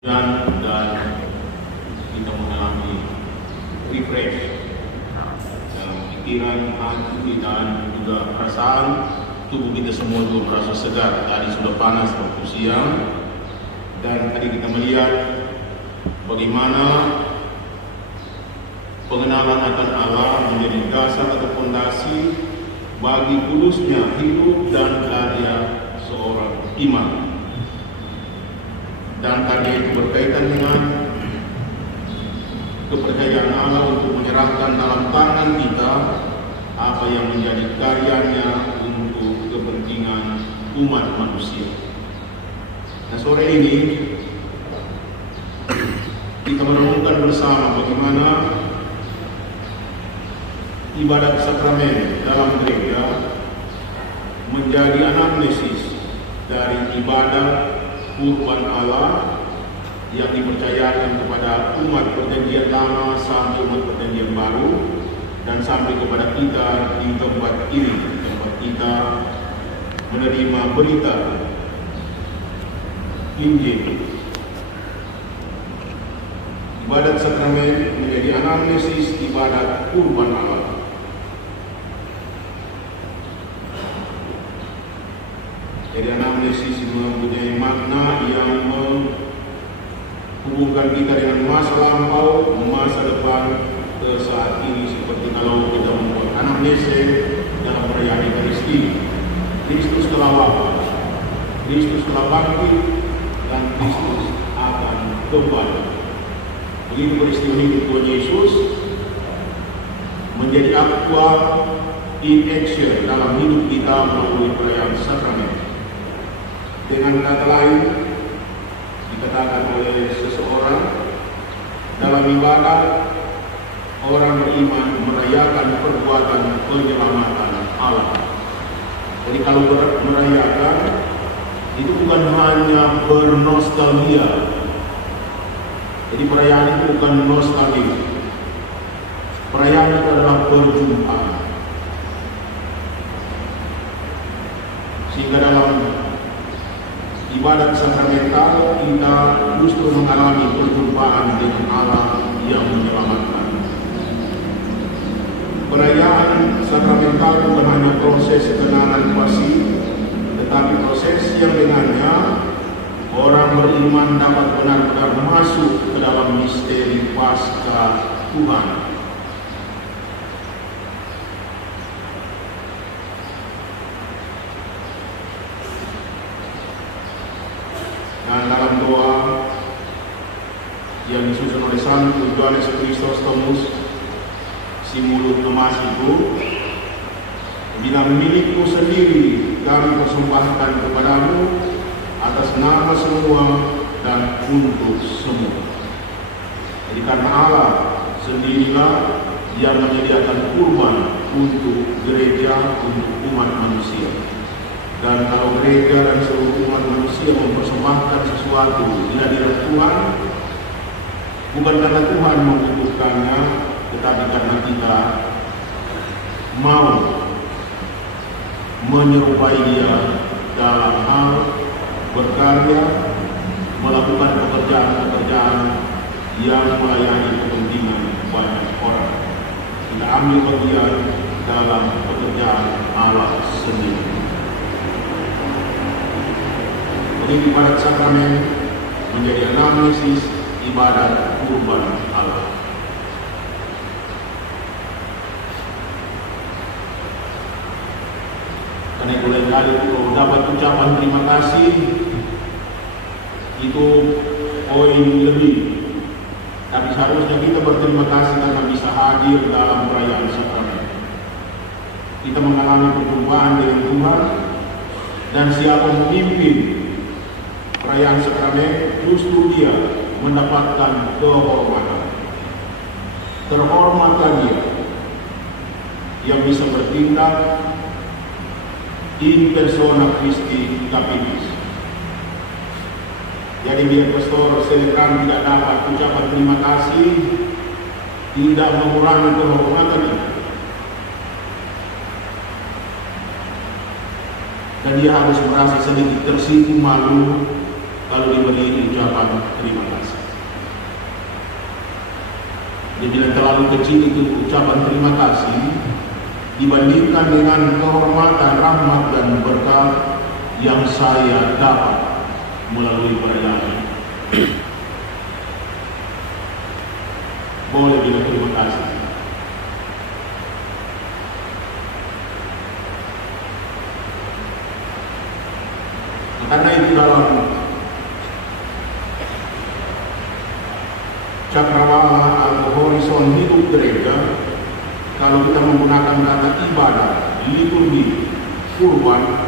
dan kita mengalami refresh dalam pikiran, hati, dan juga perasaan. Tubuh kita semua juga merasa segar. Tadi sudah panas waktu siang, dan tadi kita melihat bagaimana pengenalan akan Allah menjadi dasar atau fondasi bagi kulusnya hidup dan karya seorang imam. Dan karya itu berkaitan dengan kepercayaan Allah untuk menyerahkan dalam tangan kita apa yang menjadi karyanya untuk kepentingan umat manusia. Nah, sore ini kita merenungkan bersama bagaimana ibadat sakramen dalam gereja menjadi anamnesis dari ibadat kurban Allah yang dipercayakan kepada umat perjanjian lama sampai umat perjanjian baru, dan sampai kepada kita di tempat ini, tempat kita menerima berita Injil. Ibadat sakramen menjadi anamnesis ibadat kurban Allah. Jadi anamnesis mempunyai makna yang menghubungkan kita dengan masa lampau, masa depan, ke saat ini. Seperti kalau kita membuat anamnesis dalam perayaan Ekaristi, Kristus telah wafat, Kristus telah bangkit, dan Kristus akan kembali. Begitu peristiwa hidup Tuhan Yesus menjadi aktual in action dalam hidup kita melalui perayaan sakramen. Dengan kata lain, dikatakan oleh seseorang, dalam ibadat orang beriman merayakan perbuatan penyelamatan Allah. Jadi kalau merayakan itu bukan hanya bernostalgia. Jadi perayaan itu bukan nostalgia. Perayaan itu adalah perjumpaan. Sehingga dalam ibadat sakramental kita justru mengalami perjumpaan dengan Allah yang menyelamatkan. Perayaan sakramental bukan hanya proses kenalan pasti, tetapi proses yang dengannya orang beriman dapat benar-benar masuk ke dalam misteri Paskah Tuhan. Dan dalam doa yang disusun oleh Santo Yohanes Chrysostomus, si mulut emas itu, bila milikmu sendiri kami persembahkan kepadamu atas nama semua dan untuk semua. Jadi karena Allah sendirilah yang menyediakan kurban untuk gereja, untuk umat manusia. Dan kalau gereja dan seluruh umat manusia mempersembahkan sesuatu di hadirat Tuhan, bukan karena Tuhan membutuhkannya, tetapi karena kita mau menyerupai Dia dalam hal berkarya, melakukan pekerjaan-pekerjaan yang melayani kepentingan banyak orang. Kita ambil bagian dalam pekerjaan Allah sendiri. Jadi ibadat sakramen menjadi anamnesis ibadat kurban Allah. Karena itu lain kali kalau dapat ucapan terima kasih itu poin lebih. Tapi seharusnya kita berterima kasih karena bisa hadir dalam perayaan sakramen. Kita mengalami perjumpaan dengan Tuhan, dan siapa memimpin perayaan sakramen justru dia mendapatkan kehormatan. Terhormatkan dia yang bisa bertindak in persona Christi Capitis. Jadi biar pastor selebran tidak dapat ucapan terima kasih, tidak mengurangi kehormatannya. Dan dia harus merasa sedikit tersinggung, malu kalau diberi ucapan terima kasih. Dia bilang terlalu kecil itu ucapan terima kasih dibandingkan dengan kehormatan, rahmat dan berkat yang saya dapat melalui perayaan. Boleh bilang terima kasih. Karena itu dalam cakrawala atau horizon hidup gereja, kalau kita menggunakan kata ibadah, liturgi, kurban,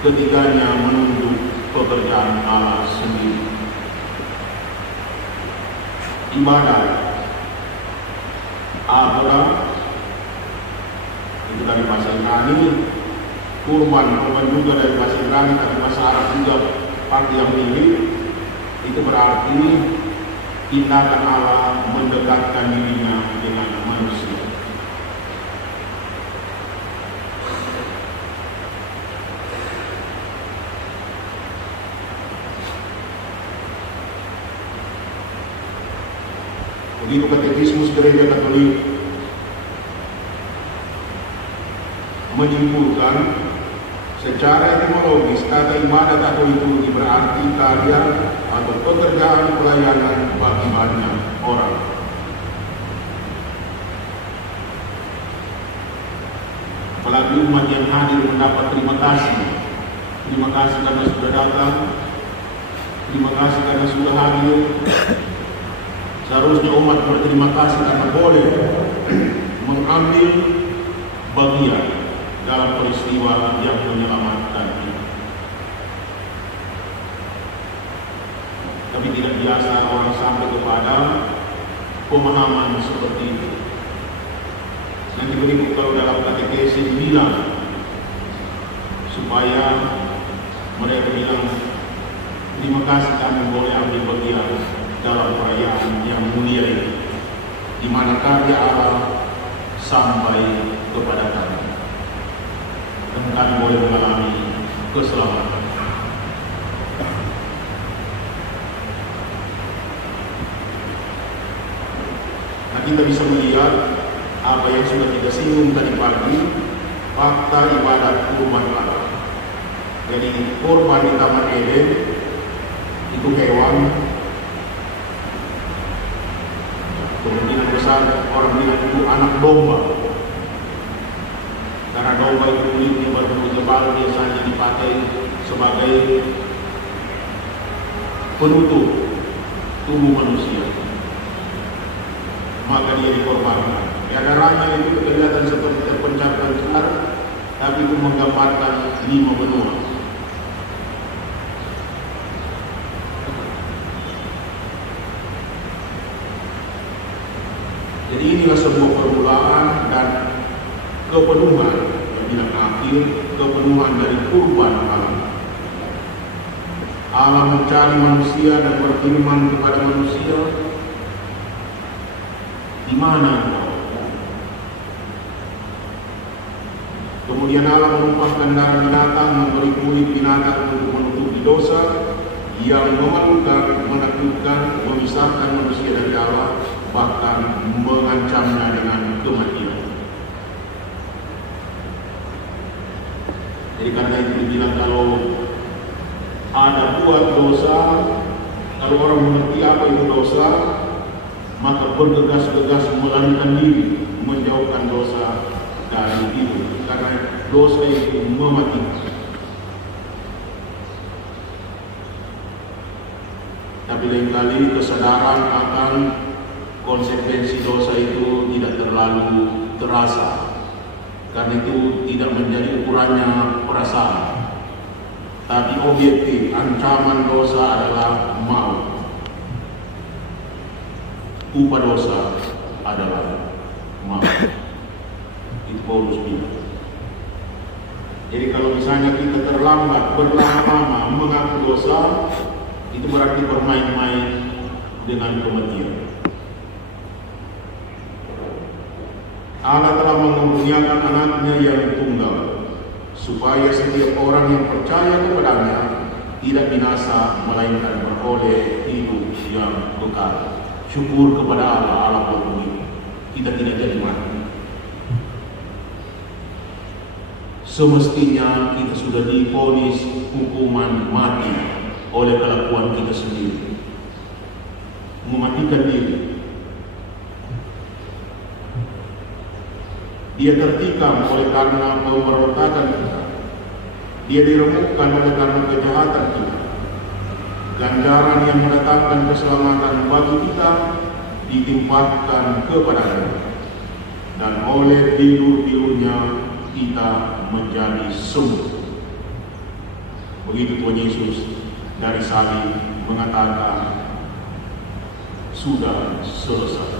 ketiganya menunjuk pekerjaan Allah sendiri. Ibadah adalah itu dari bahasa Ibrani, kurban juga dari bahasa Ibrani, tapi bahasa Arab juga arti yang mirip. Itu berarti tindakan Allah mendekatkan dirinya dengan manusia. Begitu katekismus gereja Katolik menyimpulkan secara etimologis kata ibadat atau liturgi berarti karya atau pekerjaan pelayanan bagi banyak orang. Apalagi umat yang hadir mendapat terima kasih. Terima kasih karena sudah datang. Terima kasih karena sudah hadir. Seharusnya umat berterima kasih karena boleh mengambil bagian dalam peristiwa yang menyelamatkan kita. Tapi tidak biasa orang sampai kepada pemahaman seperti itu. Nanti berikut kalau dalam katekesi bilang supaya mereka bilang terima kasih kami boleh ambil bagian dalam perayaan yang mulia ini, di mana karya Allah sampai kepada kami dan kami boleh mengalami keselamatan. Nah, kita bisa melihat apa yang sudah kita singgung tadi pagi, fakta ibadat kurban Allah. Jadi kurban di Taman Eden itu hewan. Kemungkinan besar orang bilang itu anak domba, karena domba itu kulitnya berbentuk tebal, biasanya dipakai sebagai penutup tubuh manusia, maka dia dikorbankan. Ya, darahnya itu kelihatan seperti terpencar-pencar, tapi itu menggambarkan 5 benua. Jadi inilah sebuah permulaan dan kepenuhan, yang bilang akhir, kepenuhan dari kurban Allah. Allah mencari manusia dan berfirman kepada manusia, di mana engkau? Kemudian Allah menumpahkan darah binatang, memberi kulit binatang untuk menutupi dosa yang memalukan, menakutkan, memisahkan manusia dari Allah, bahkan mengancamnya dengan kematian. Jadi karena itu dibilang kalau ada buat dosa, kalau orang mengerti apa itu dosa, maka bergegas-gegas melarikan diri, menjauhkan dosa dari hidup, karena dosa itu mematikan. Tapi lain kali kesadaran akan konsekuensi dosa itu tidak terlalu terasa, karena itu tidak menjadi ukurannya perasaan, tapi objektif. Ancaman dosa adalah maut, upah dosa adalah maut. Itu Paulus bilang. Jadi kalau misalnya kita terlambat berlama-lama mengaku dosa, itu berarti bermain-main dengan kematian. Allah telah mengurniakan anaknya yang tunggal, supaya setiap orang yang percaya kepadanya tidak binasa, melainkan beroleh hidup yang kekal. Syukur kepada Allah, Allah berbunyi, kita tidak jadi mati. Semestinya kita sudah divonis hukuman mati oleh kelakuan kita sendiri, mematikan diri. Dia tertikam oleh karena pemberontakan kita. Dia diremukkan oleh karena kejahatan kita. Ganjaran yang mendatangkan keselamatan bagi kita ditimpakan kepadanya, dan oleh bilur-bilurnya kita menjadi sembuh. Begitu Tuhan Yesus dari salib mengatakan, sudah selesai,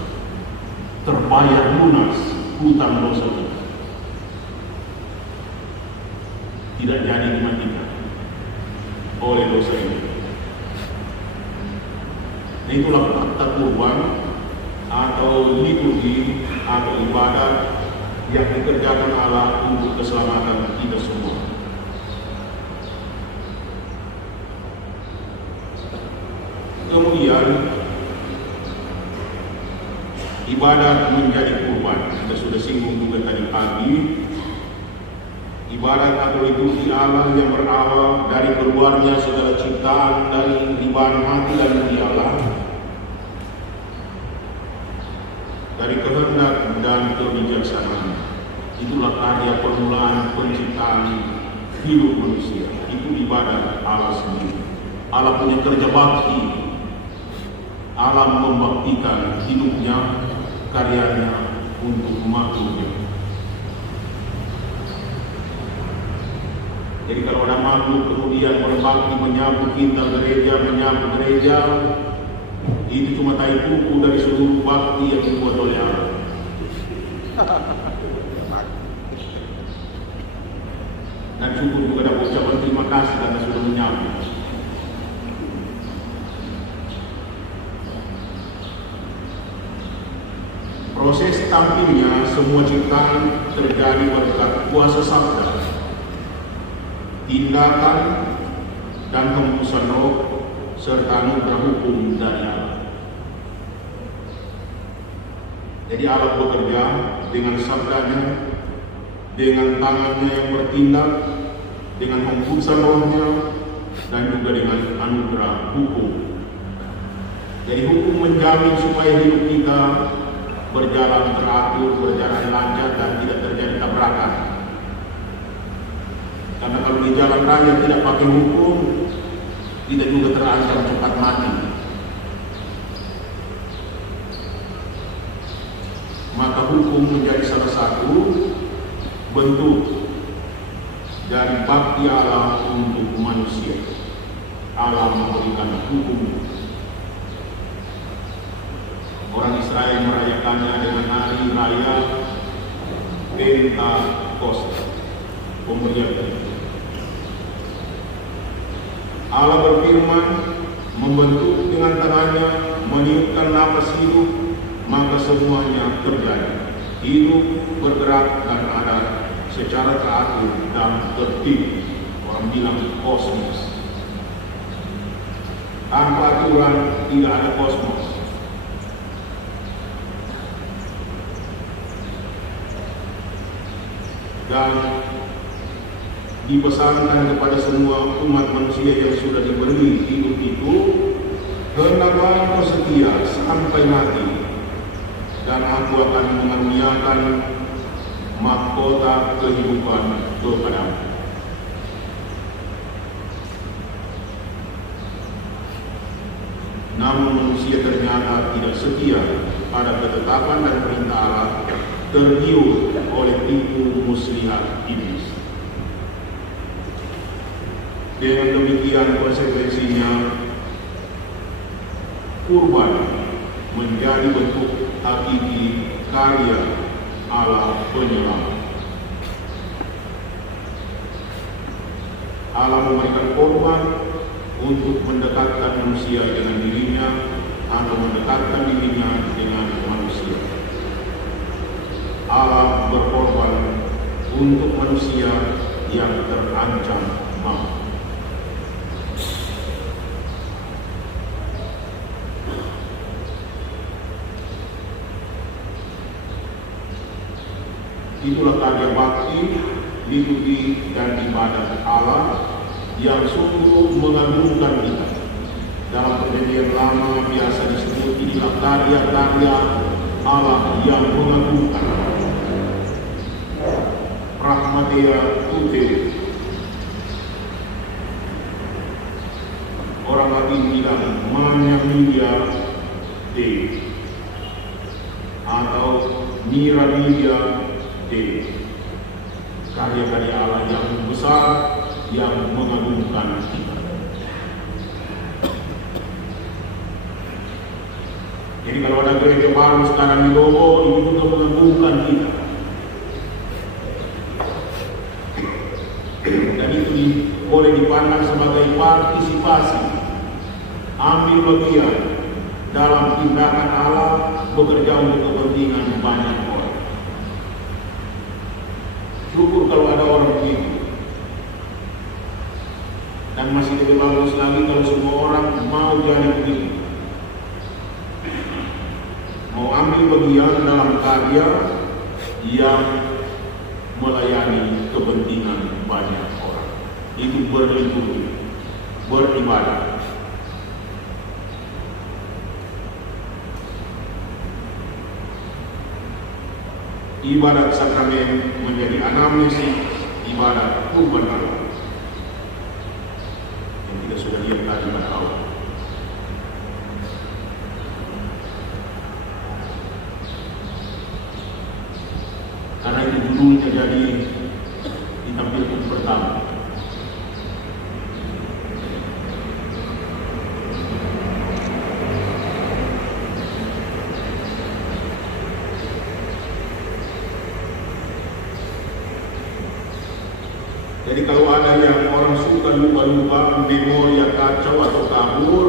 terbayar lunas hutang dosa kita. Tidak jadi dimatikan oleh dosa ini. Nah, itulah akta kurban atau liturgi atau ibadat yang dikerjakan Allah untuk keselamatan kita semua. Kemudian ibadat menjadi kurban. Kita sudah singgung juga tadi pagi. Ibadat atau liturgi Allah yang berawal dari keluarnya segala ciptaan, dari limpahan hati dan budi Allah, dari kehendak dan kebijaksanaan. Itulah karya permulaan penciptaan hidup manusia. Itu ibadat Allah sendiri. Allah punya kerja bakti. Allah membaktikan hidupnya, karyanya untuk makhluknya. Jadi kalau ada makhluk kemudian berbakti menyapu kita gereja, menyapu gereja, itu cuma tai kuku dari seluruh bakti yang dibuat oleh Allah. Dan syukur juga ada ucapan terima kasih karena sudah menyapu. Proses tampilnya semua ciptaan terjadi berkat kuasa sabda, tindakan dan hembusan roh serta anugerah hukum dari Allah. Jadi Allah bekerja dengan sabdanya, dengan tangannya yang bertindak, dengan hembusan rohnya, dan juga dengan anugerah hukum. Jadi hukum menjamin supaya hidup kita berjalan teratur, berjalan lancar, dan tidak terjadi tabrakan. Karena kalau di jalan raya tidak pakai hukum, kita juga terancam cepat mati. Maka hukum menjadi salah satu bentuk dari bakti Allah untuk manusia. Allah memberikan hukum. Orang Israel merayakannya dengan hari raya Pentakosta, pemberian. Allah berfirman, membentuk dengan tangannya, meniupkan napas hidup, maka semuanya terjadi. Hidup, bergerak, dan ada secara teratur dan tertib. Orang bilang kosmos. Tanpa aturan tidak ada kosmos. Dan dipesankan kepada semua umat manusia yang sudah diberi hidup itu, hendaklah engkau setia sampai mati, dan aku akan mengaruniakan mahkota kehidupan kepadamu. Namun manusia ternyata tidak setia pada ketetapan dan perintah Allah, tergiur oleh tipu muslihat iblis. Dengan demikian konsekuensinya, kurban menjadi bentuk hakiki karya Allah penyelamat. Allah memberikan korban untuk mendekatkan manusia dengan dirinya atau mendekatkan dirinya dengan manusia. Allah berkorban untuk manusia yang terancam maut. Itulah karya bakti, liturgi dan ibadat Allah yang sungguh mengagumkan kita. Dalam perjanjian lama biasa disebut inilah karya-karya Allah yang mengagumkan. Rahmatia Ute. Orang Latin bilang Magnamilia Dei atau Mirabilia Dei, karya-karya Allah yang besar yang mengagumkan kita. Jadi kalau ada gereja baru sekarang di Logo, ini juga mengagumkan kita. Dan itu boleh dipandang sebagai partisipasi, ambil bagian dalam tindakan Allah bekerja untuk kepentingan banyak orang. Syukur kalau ada orang begitu. Dan masih lebih bagus lagi kalau semua orang mau jadi begitu, mau ambil bagian dalam karya yang melayani kepentingan banyak orang. Itu berliturgi, beribadah. Ibadat sakramen menjadi anamnesis ibadat kurban Allah yang kita sudah lihat tadi pada awal. Karena itu judulnya jadi ditampilkan pertama. Jadi kalau ada yang orang suka lupa-lupa, memori yang kacau atau kabur,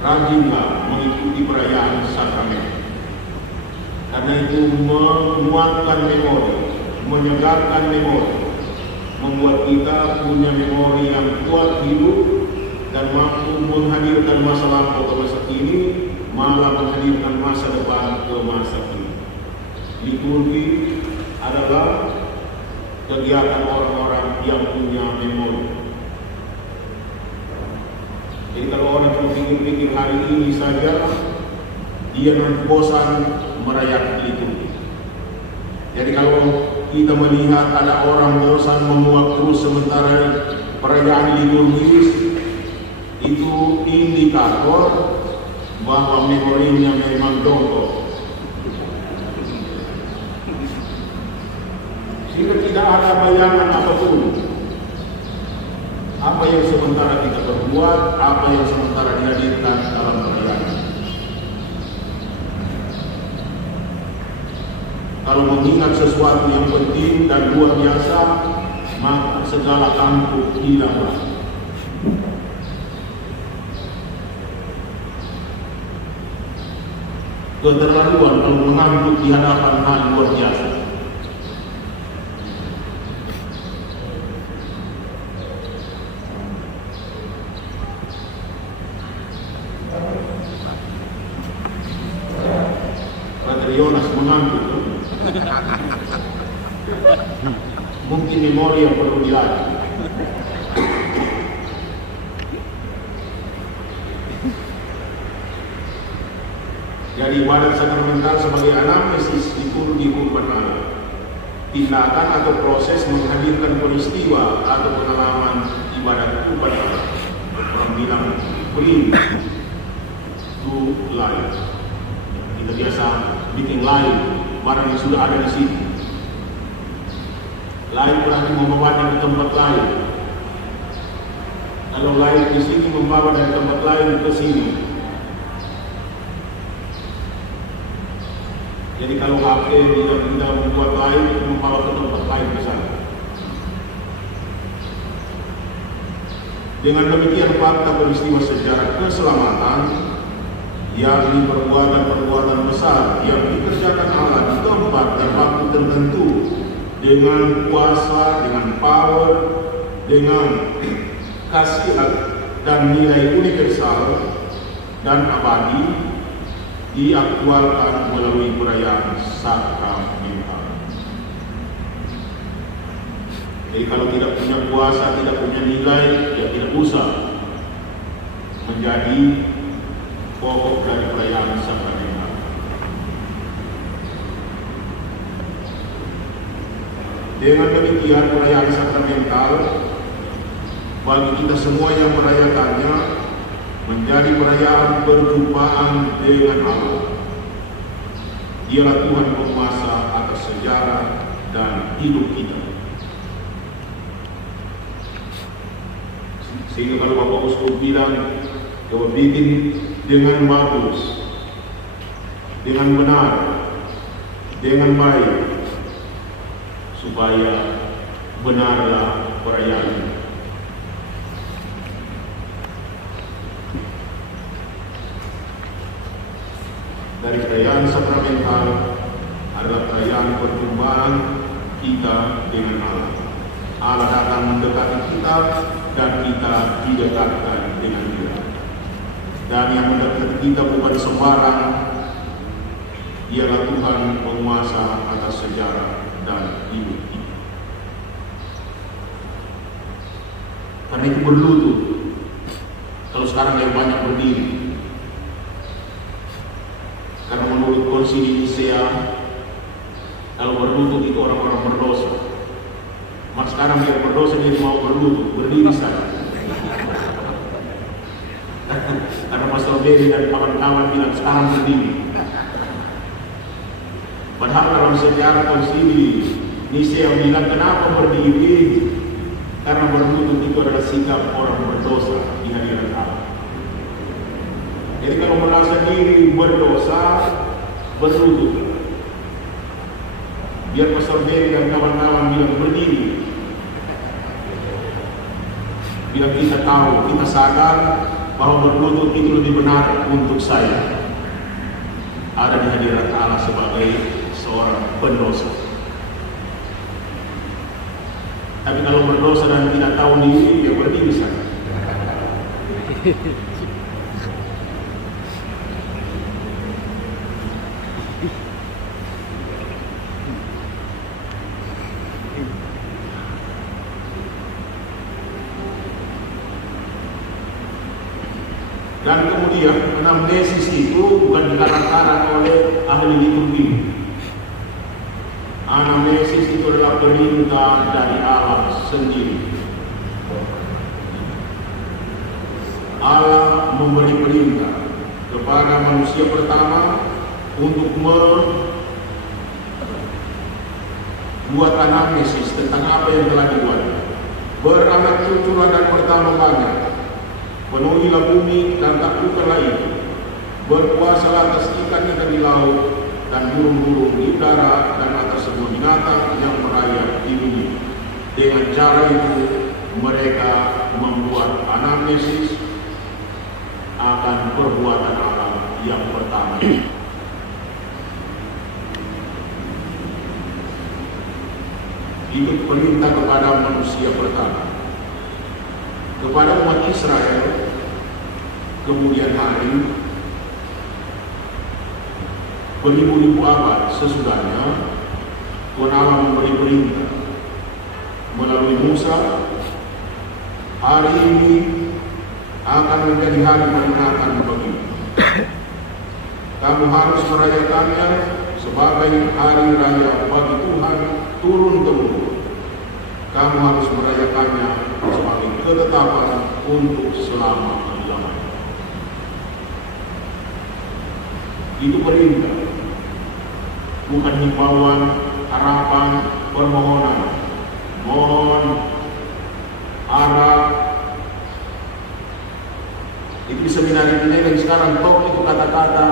rajinlah mengikuti perayaan sakramen. Karena itu menguatkan memori, menyegarkan memori, membuat kita punya memori yang kuat hidup dan mampu menghadirkan masa lampau ke masa kini, malah menghadirkan masa depan ke masa kini. Liturgi adalah kegiatan orang-orang yang punya memori. Jadi kalau orang cuma pikir-pikir hari ini saja, dia nanti bosan merayakan liturgi. Jadi kalau kita melihat ada orang bosan memuak terus sementara perayaan liturgis, itu indikator bahwa memorinya memang jongkok. Jika tidak ada bayangan apapun, apa yang sementara kita berbuat, apa yang sementara dihadirkan dalam perayaan. Kalau mengingat sesuatu yang penting dan luar biasa, maka segala kantuk hilanglah. Keterlaluan kalau mengantuk di hadapan hal luar biasa. Yonas mengantuk. Mungkin memori yang perlu dilatih. Jadi ibadat sakramental sebagai anamnesis liturgi kurban Allah, tindakan atau proses menghadirkan peristiwa atau pengalaman ibadat kurban Allah. Orang bilang bring to life. Kita biasa bikin live barang yang sudah ada di sini. Live berarti membawanya ke tempat lain. Kalau live di sini membawa dari tempat lain ke sini. Jadi kalau HP tidak membuat live, membawa ke tempat lain ke sana. Dengan demikian fakta peristiwa sejarah keselamatan, yakni perbuatan-perbuatan besar yang dikerjakan Allah di tempat dan waktu tertentu dengan kuasa, dengan power, dengan khasiat dan nilai universal dan abadi diaktualkan melalui perayaan sakramental. Jadi kalau tidak punya kuasa, tidak punya nilai, ya tidak usah menjadi pokok dari perayaan sakramental. Dengan demikian perayaan sakramental bagi kita semua yang merayakannya menjadi perayaan perjumpaan dengan Allah. Dialah Tuhan penguasa atas sejarah dan hidup kita. Sehingga kalau Bapak Uskup bilang, coba bikin dengan bagus, dengan benar, dengan baik, supaya benarlah perayaan ini. Dari perayaan sakramental adalah perayaan perjumpaan kita dengan Allah. Allah datang mendekati kita dan kita didekatkan dengan Dia. Dan yang mendekati kita bukan sembarang, Dialah Tuhan penguasa atas sejarah dan hidup kita. Karena itu berlutut. Kalau sekarang yang banyak berdiri. Karena menurut Konsili Nisea, kalau berlutut itu orang-orang berdosa. Mas sekarang dia berdosa, dia mau berlutut, berdiri saja. Karena Pastor Beri dan kawan-kawan bilang sekarang berdiri. Padahal dalam sejarah Konsili Nisea bilang kenapa berdiri? Karena berlutut itu adalah sikap orang berdosa di hadirat Allah. Jadi kalau merasa diri berdosa, berlutut. Biar Pastor Beri dan kawan-kawan bilang berdiri. Bila kita tahu, kita sadar bahwa berlutut itu lebih benar untuk saya. Ada di hadirat Allah sebagai seorang pendosa. Tapi kalau berdosa dan tidak tahu diri, dia berdiri saja. Dan kemudian anamnesis itu bukan dikarenakan oleh ahli liturgi. Anamnesis itu adalah perintah dari Allah sendiri. Allah memberi perintah kepada manusia pertama untuk membuat anamnesis tentang apa yang telah dibuat. Beranak cuculah dan bertambah banyak. Penuhilah bumi dan taklukkanlah itu. Berkuasalah atas ikan-ikan di laut dan burung-burung di udara dan atas semua binatang yang merayap di bumi. Dengan cara itu mereka membuat anamnesis akan perbuatan Allah yang pertama. Itu perintah kepada manusia pertama. Kepada umat Israel kemudian hari beribu-ribu abad sesudahnya Tuhan Allah memberi perintah melalui Musa, hari ini akan menjadi hari menyenangkan bagimu. Kamu harus merayakannya sebagai hari raya bagi Tuhan turun-temurun. Kamu harus merayakannya sebagai ketetapan untuk selama-lamanya. Itu perintah, bukan himbauan, harapan, permohonan. Mohon, harap. Itu di seminar ini dan sekarang top itu kata-kata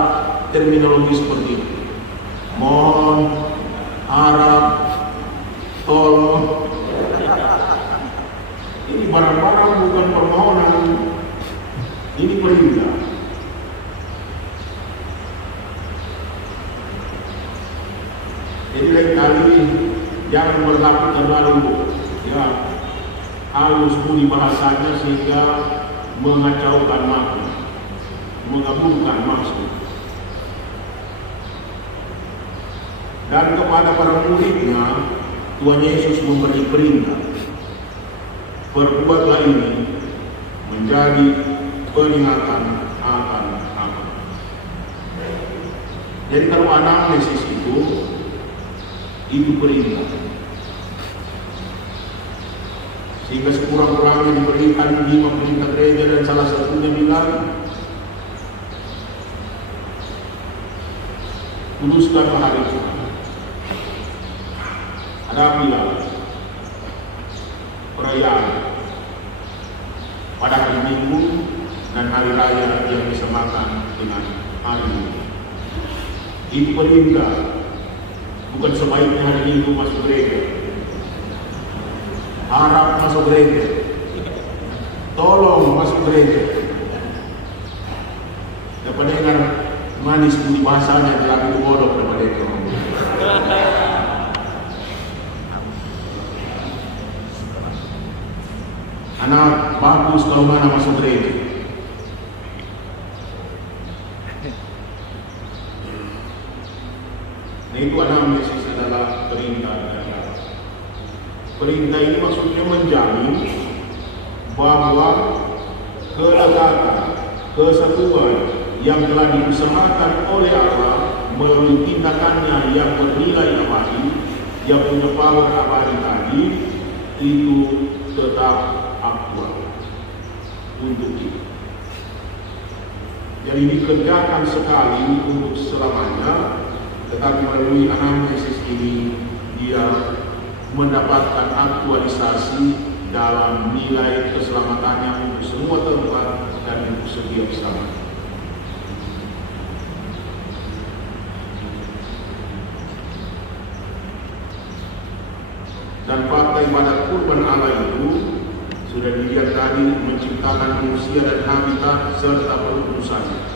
terminologi seperti itu. Mohon, harap, tolong. Ini barang-barang bukan permohonan, ini perintah. Jadi lain kali jangan berlaku terlalu halus budi bahasanya sehingga mengacaukan makna, menggabungkan maksud. Dan kepada para muridnya Tuhan Yesus memberi perintah perbuatlah ini menjadi peringatan akan aku. Jadi kalau anamnesis itu perintah. Sehingga sekurang-kurangnya diberikan 5 perintah gereja, dan salah satunya bilang, kuduskanlah hari Tuhan. Hadapilah perayaan pada hari Minggu dan hari raya yang disamakan dengan hari Minggu. Itu perintah. Bukan sebaiknya hari Minggu masuk gereja, harap masuk gereja, tolong masuk gereja. Dapat dengar manis bunyi bahasanya, tetapi itu bodoh daripada itu. Anak bagus kalau mana masuk gereja. Nah, itu anamnesis adalah perintah dari Allah. Perintah ini maksudnya menjamin bahwa kelekatan, kesatuan yang telah diusahakan oleh Allah melalui tindakannya yang bernilai abadi, yang punya power abadi tadi, itu tetap aktual untuk kita. Jadi dikerjakan sekali untuk selamanya, tetapi melalui anamnesis ini dia mendapatkan aktualisasi dalam nilai keselamatannya untuk semua tempat dan untuk setiap zaman. Dan fakta ibadat kurban Allah itu sudah dilihat tadi, menciptakan manusia dan habitat serta perutusannya.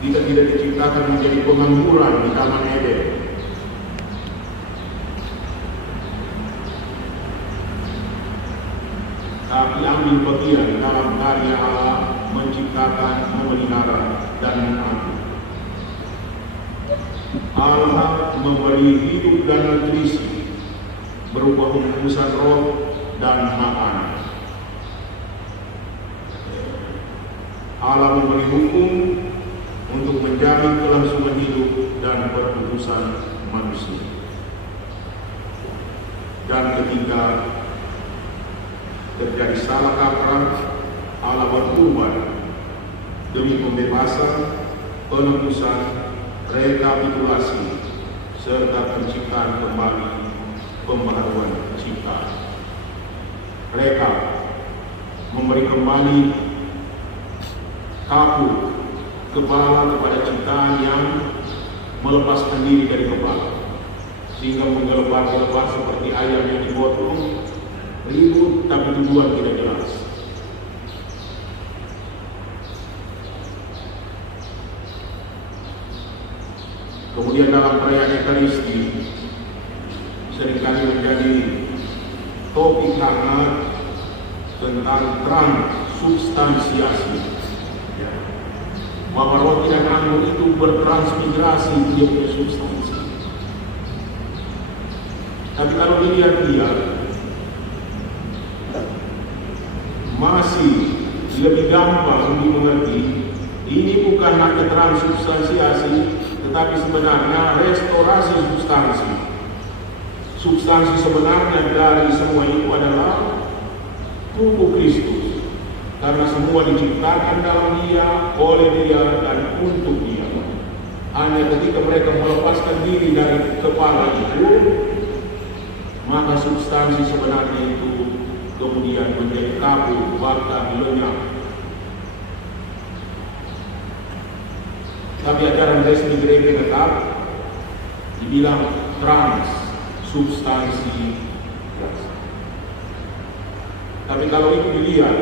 Kita tidak diciptakan menjadi pengangguran di Taman Eden. Tapi ambil bagian dalam karya Allah menciptakan, memelihara, dan mengatur. Allah memberi hidup dan nutrisi berupa hembusan roh dan makanan. Allah memberi hukum untuk menjamin kelangsungan hidup dan perputusan manusia. Dan ketika terjadi salah kaprah, Allah berkorban demi pembebasan, penebusan, rekapitulasi, serta penciptaan kembali, pembaharuan cipta. Rekap memberi kembali kapur kepala kepada ciptaan yang melepaskan diri dari kepala, sehingga menggelebar-gelebar seperti ayam yang dipotong, ribut tapi tujuan tidak jelas. Kemudian dalam perayaan Ekaristi seringkali menjadi topik hangat tentang transubstansiasi, bahwa roti dan anggur itu bertransmigrasi menjadi substansi. Tapi kalau dilihat-lihat, masih lebih gampang dimengerti. Ini bukan hanya transubstansiasi, tetapi sebenarnya restorasi substansi. Substansi sebenarnya dari semua itu adalah tubuh Kristus, karena semua diciptakan dalam Dia, oleh Dia, dan untuk Dia. Hanya ketika mereka melepaskan diri dari kepala itu, maka substansi sebenarnya itu kemudian menjadi kabur, bahkan lenyap. Tapi ajaran resmi gereja tetap dibilang transubstansi. Tapi kalau itu dilihat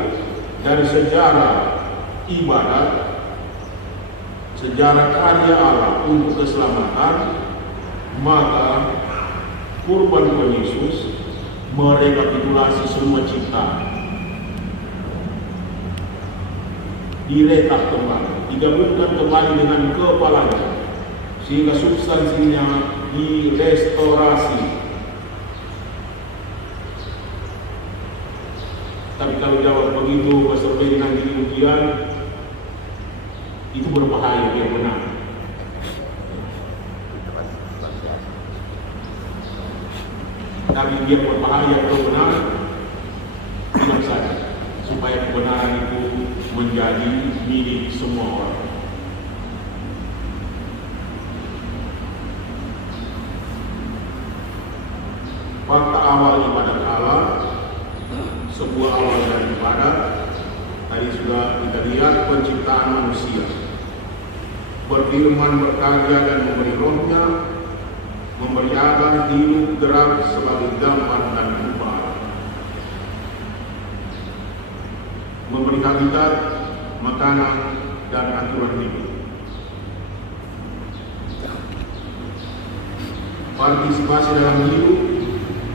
dari sejarah ibadat, sejarah karya Allah untuk keselamatan, maka kurban Tuhan Yesus merekapitulasi semua ciptaan, direkap kembali, digabungkan kembali dengan kepalanya, sehingga substansinya direstorasi. kalau jawab begitu, Pastor Ben nanti di ujian, itu berbahaya yang benar. Tapi dia berbahaya kalau benar, diam saja, supaya kebenaran itu menjadi milik semua orang. Fakta awal ibadat Allah, sebuah awal dari ibadat, tadi sudah kita lihat penciptaan manusia, berfirman, berkarya dan memberi rohnya, memberi akal, hidup, gerak sebagai gambar dan rupa Allah, memberi habitat, makanan dan aturan hidup. Partisipasi dalam hidup,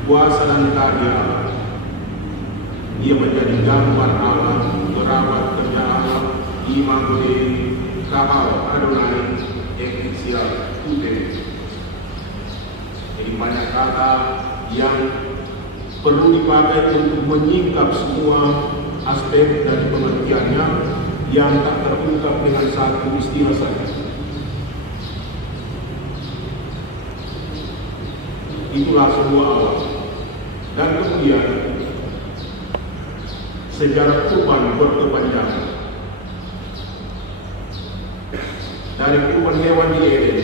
kuasa dan karya Allah. Dia menjadi gambar Allah, perawat kerja Allah, imago Dei, kahal Adonai, ekisial Tuhan. Jadi banyak kata yang perlu dipakai untuk menyingkap semua aspek dari pengertiannya yang tak terungkap dengan satu istilah saja. Itulah sebuah awal. Dan kemudian sejarah kurban berkepanjangan. Dari kurban hewan di Eden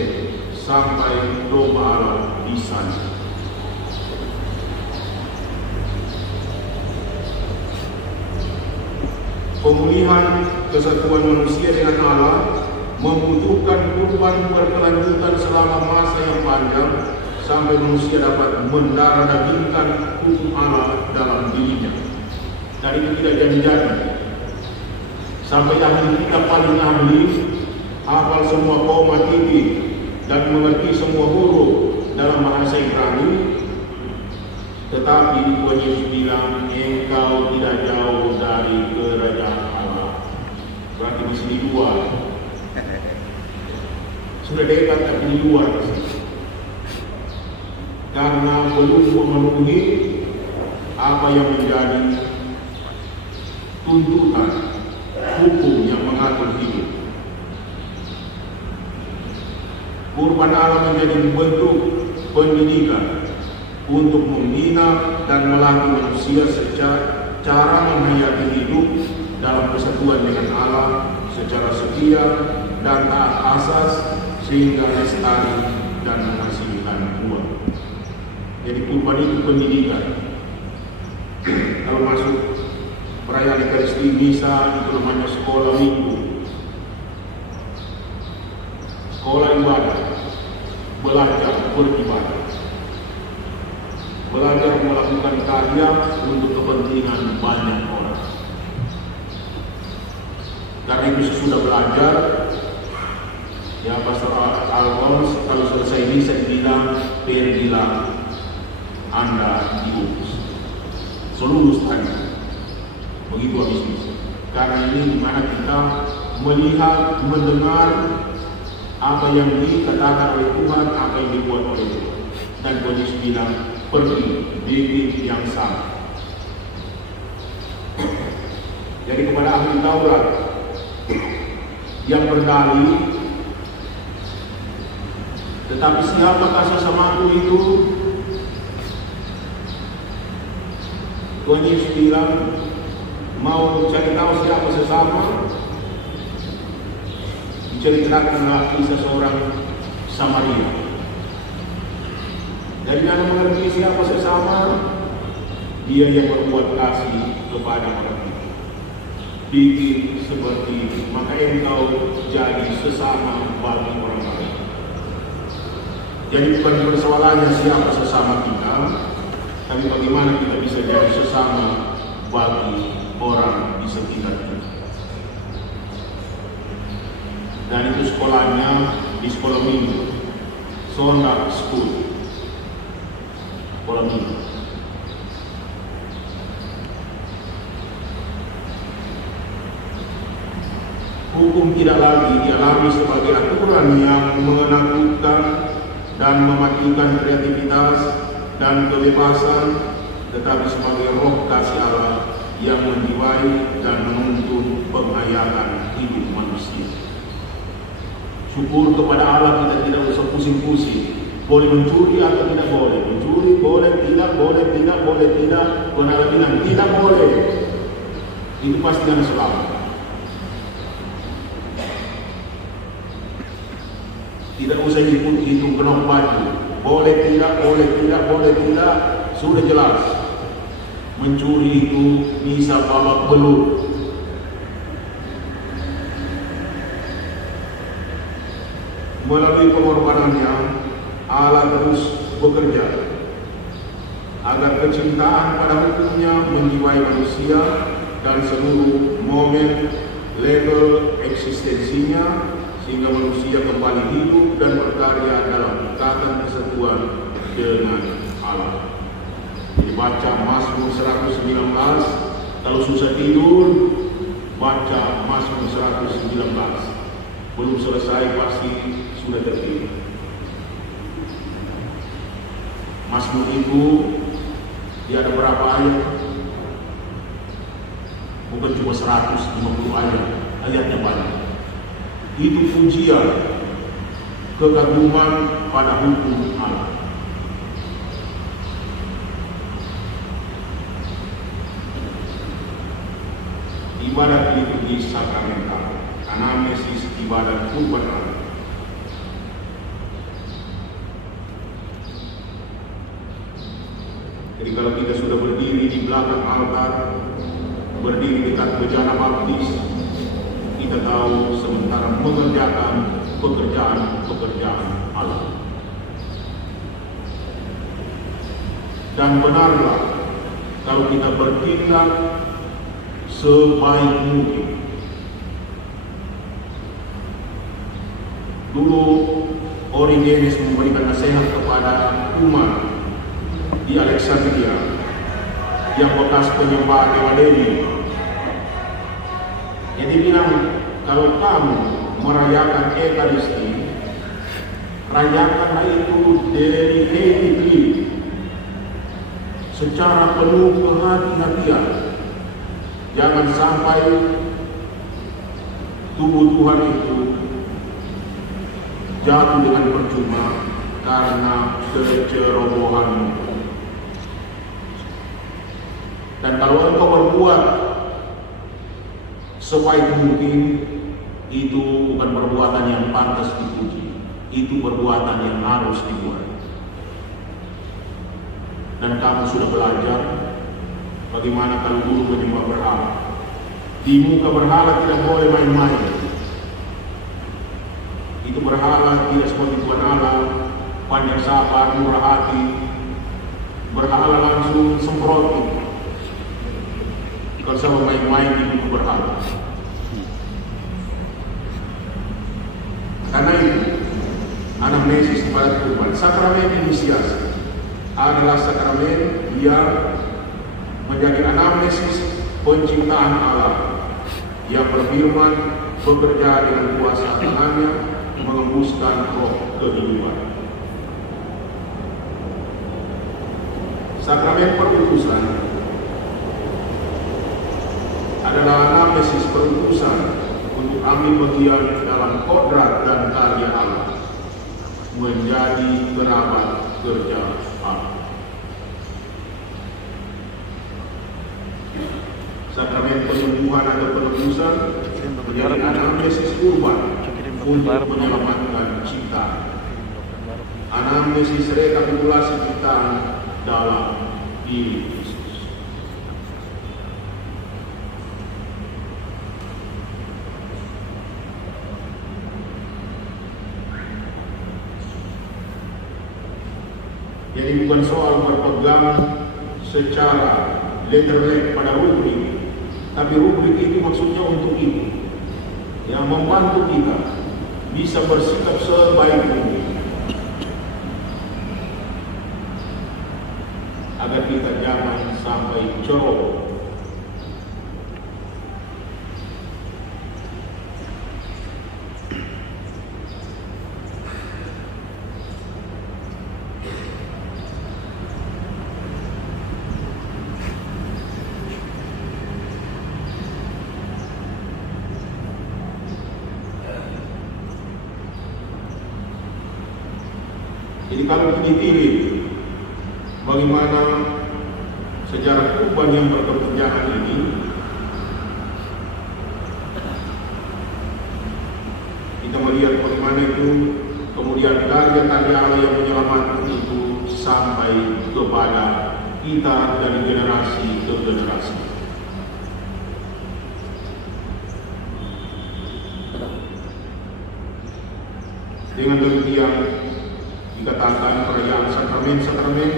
sampai domba Allah di sana. Pemulihan kesatuan manusia dengan Allah membutuhkan kurban berkelanjutan selama masa yang panjang, sampai manusia dapat mendarah dagingkan hukum Allah dalam dirinya. Dan itu tidak jadi-jadi. Sampai ahli kita paling ahli, hafal semua koma titik dan mengerti semua huruf dalam bahasa Ibrani, tetapi Tuhan Yesus bilang, engkau tidak jauh dari kerajaan Allah. Berarti di sini dua. Sudah dekat tapi di luar di sini. Karena belum memenuhi apa yang menjadi tuntutan hukum yang mengatur hidup. Kurban Allah menjadi bentuk pendidikan untuk membina dan melatih manusia secara cara menghayati hidup dalam kesatuan dengan Allah secara setia dan taat asas, sehingga lestari dan menghasilkan buah. Jadi kurban itu pendidikan. Kalau masuk perayaan Ekaristi Misa, itu namanya sekolah minggu, sekolah ibadah, belajar beribadah, belajar melakukan karya untuk kepentingan banyak orang. Karena itu sesudah belajar, ya Pastor Alphonse kalau selesai misa dibilang, pergilah Anda diutus selulus tadi. Begitu habis misa. Karena ini dimana kita melihat, mendengar apa yang dikatakan oleh Tuhan, apa yang dibuat oleh Tuhan. Dan Tuhan Yesus bilang, pergi, bikin yang sama. Jadi kepada ahli Taurat yang berdalih, tetapi siapakah sesamaku itu? Tuhan Yesus bilang, mau cari tahu siapa sesama? Diceritakanlah kisah seorang Samaria. Dari mana mengerti siapa sesama? Dia yang berbuat kasih kepada orang itu. Bikin seperti itu, maka engkau jadi sesama bagi orang lain. Jadi bukan persoalannya siapa sesama kita, tapi bagaimana kita bisa jadi sesama bagi orang di sekitar kita. Dan itu sekolahnya di sekolah minggu, Sunday School, sekolah minggu. Hukum tidak lagi dialami sebagai aturan yang menakutkan dan mematikan kreativitas dan kebebasan, tetapi sebagai roh kasih Allah yang menjiwai dan menuntun penghayatan hidup manusia. Syukur kepada Allah kita tidak usah pusing-pusing. Boleh mencuri atau tidak boleh? Mencuri boleh, tidak boleh, tidak boleh, tidak. Tuhan Allah bilang tidak boleh. Itu pasti akan selamat. Tidak usah hitung kenop baju. Boleh tidak, boleh tidak, boleh tidak. Sudah jelas. Mencuri itu bisa babak belur. Melalui pengorbanannya, Allah terus bekerja agar kecintaan pada hukumnya menjiwai manusia dan seluruh momen level eksistensinya, sehingga manusia kembali hidup dan berkarya dalam ikatan kesatuan dengan Allah. Dibaca Mazmur 119, kalau susah tidur, baca Mazmur 119. Belum selesai pasti sudah tertidur. Mazmur itu dia ada berapa ayat? Bukan cuma 150 ayat, ayatnya banyak. Itu pujian, kekaguman pada hukum Allah. Ibadat liturgi sakramental, anamnesis ibadat kurban Allah. Jadi kalau kita sudah berdiri di belakang altar, berdiri dekat bejana baptis, kita tahu sementara mengerjakan pekerjaan Allah. Dan benarlah kalau kita bertindak sebaik mungkin. Dulu Origenes memberikan nasihat kepada umat di Alexandria yang bekas penyembah dewa dewi. Jadi bilang, kalau kamu merayakan Ekaristi, rayakanlah itu dedicated, secara penuh kehati-hatian. Jangan sampai tubuh Tuhan itu jatuh dengan percuma karena kecerobohanmu. Dan kalau engkau berbuat sebaik mungkin, itu bukan perbuatan yang pantas dipuji, itu perbuatan yang harus dibuat. Dan kamu sudah belajar bagaimana kalau dulu menyembah berhala. Di muka berhala tidak boleh main-main. Itu berhala tidak seperti Tuhan Allah, panjang sabar, murah hati. Berhala langsung semproti. Kalau sama main-main di muka berhala. Karena itu, anamnesis pada kurban, sakramen inisiasi adalah sakramen yang menjadi anamnesis penciptaan Allah yang berfirman, bekerja dengan kuasa tangannya, mengembuskan roh kehidupan. Sakramen perutusan adalah anamnesis perutusan untuk ambil bagian dalam kodrat dan karya Allah, menjadi kerabat kerja Allah. Sakramen penyembuhan atau penebusan menjadi anamnesis kurban untuk menyelamatkan ciptaan. Anamnesis rekapitulasi ciptaan dalam diri Kristus. Jadi bukan soal berpegang secara letterlek pada rubrik, tapi rubrik itu maksudnya untuk itu, yang membantu kita bisa bersikap sebaik mungkin agar kita jangan sampai ceroboh. Jadi kalau ditilik bagaimana sejarah Tuban yang berkepanjangan ini, kita melihat bagaimana itu kemudian karya-karya Allah yang menyelamatkan itu sampai kepada kita dari generasi ke generasi. Dengan demikian dikatakan perayaan sakramen-sakramen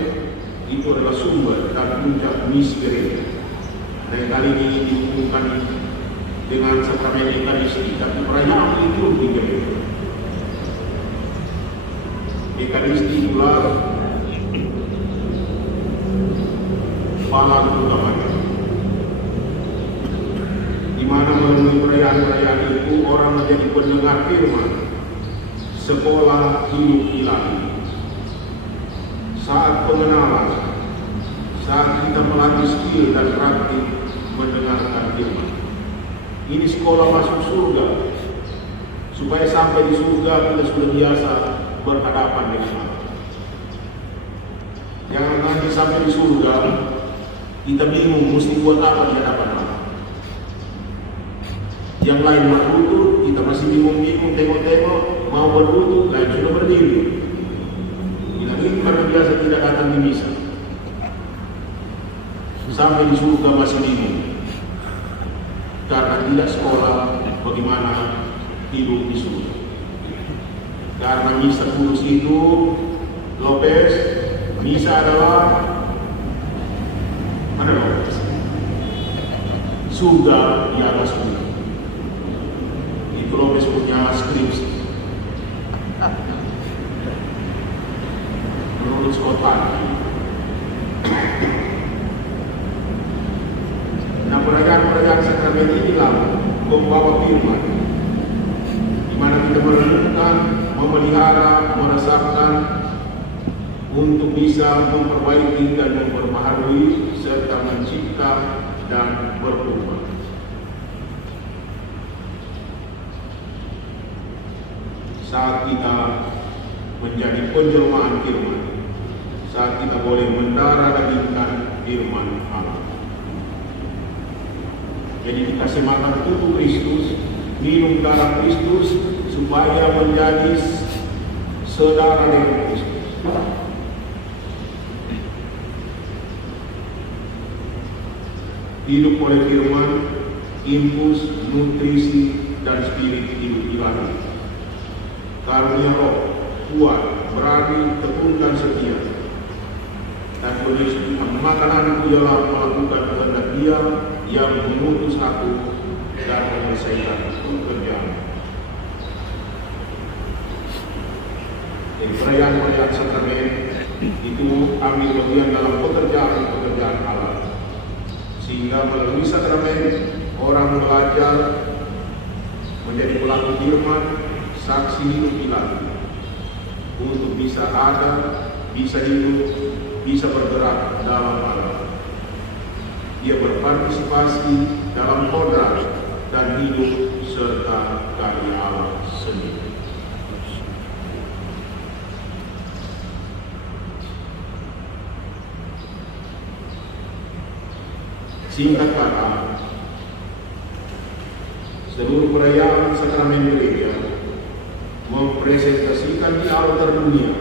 itu adalah sumber dan puncak misteri. Dan kali ini dihubungkan dengan sakramen Ekaristi, tapi perayaan itu digelar. Ekaristi pula kepala utamanya, di mana melalui perayaan-perayaan itu orang menjadi pendengar firman, sekolah hidup ilahi. Saat pengenalan, saat kita melatih skill dan praktik mendengarkan firman. Ini sekolah masuk surga. Supaya sampai di surga kita sudah biasa berhadapan dengan Allah. Jangan nanti sampai di surga kita bingung mesti buat apa di hadapan Allah. Yang lain berlutut, kita masih bingung-bingung, tengok-tengok, mau berlutut, lain sudah berdiri. Kita ini karena biasa tidak datang di misa. Sampai di surga masih bingung. Karena tidak sekolah bagaimana hidup di surga. Karena misa kudus itu, Lopez, misa adalah mana Lopez? Surga di atas bumi. Itu Lopez punya skripsi. Menurut Scotland. Nah, perayaan-perayaan sakramen inilah membawa firman, di mana kita merenungkan, memelihara, meresapkan untuk bisa memperbaiki dan memperbaharui serta mencipta dan berubah. Saat kita menjadi penjelmaan firman, saat kita boleh mendarah dagingkan firman Allah. Jadi dikasih makan tubuh Kristus, minum darah Kristus, supaya menjadi saudara dengan Kristus. Hidup oleh firman, impuls, nutrisi, dan spirit hidup ilahi. Karunia roh, kuat, berani, tekun, dan setia. Dan makananku ialah melakukan kehendak Dia yang mengutus aku dan menyelesaikan pekerjaan. Jadi perayaan-perayaan sakramen itu ambil bagian dalam pekerjaan Allah. Sehingga melalui sakramen orang belajar menjadi pelaku firman, saksi hidup ilahi, untuk bisa ada, bisa hidup, bisa bergerak dalam Allah. Dia berpartisipasi dalam kodrat dan hidup serta karya Allah sendiri. Singkat kata, seluruh perayaan sakramen gereja mempresentasikan di altar dunia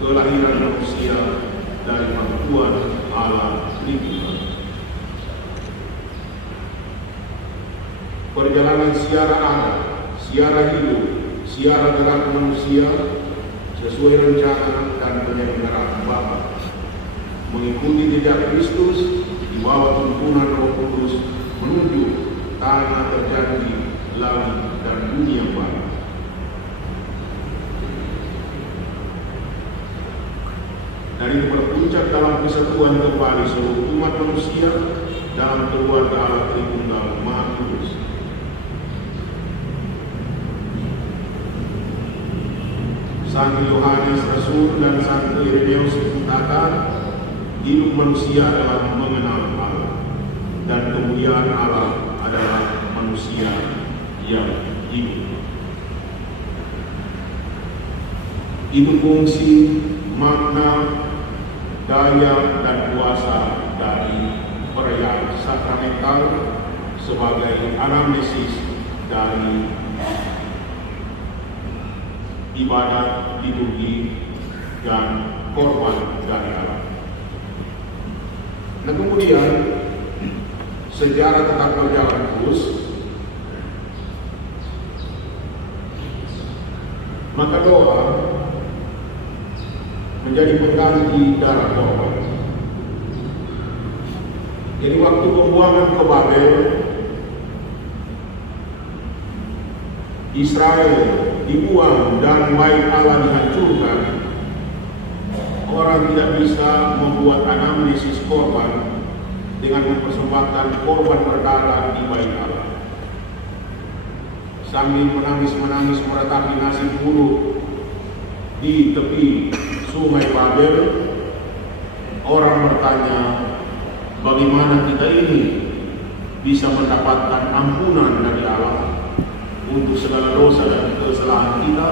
kelahiran manusia dari pangkuan Allah Tritunggal. Perjalanan siara adat, siara hidup, siara gerak manusia sesuai rencana dan penyelenggaraan Bapa, mengikuti jejak Kristus di bawah tuntunan Roh Kudus menuju tanah terjanji, langit dan dunia baru. Dan itu berpuncak dalam kesatuan kembali seluruh umat manusia dalam keluarga Allah Tritunggal Maha Kudus. Santo Yohanes Rasul dan Santo Ireneus mengatakan, hidup manusia adalah mengenal Allah, dan kemuliaan Allah adalah manusia yang hidup. Itu fungsi, makna, daya, dan kuasa dari perayaan sakramental sebagai anamnesis dari ibadat, liturgi, dan korban dari Allah. Nah kemudian sejarah tetap berjalan terus, maka doa menjadi pengganti darah korban. Jadi waktu pembuangan ke Babel, Israel dibuang dan bait Allah dihancurkan, orang tidak bisa membuat anamnesis korban dengan mempersembahkan korban berdarah di bait Allah. Sambil menangis-menangis meratapi nasib buruk di tepi sungai Babel, orang bertanya, bagaimana kita ini bisa mendapatkan ampunan dari Allah untuk segala dosa dan kesalahan kita?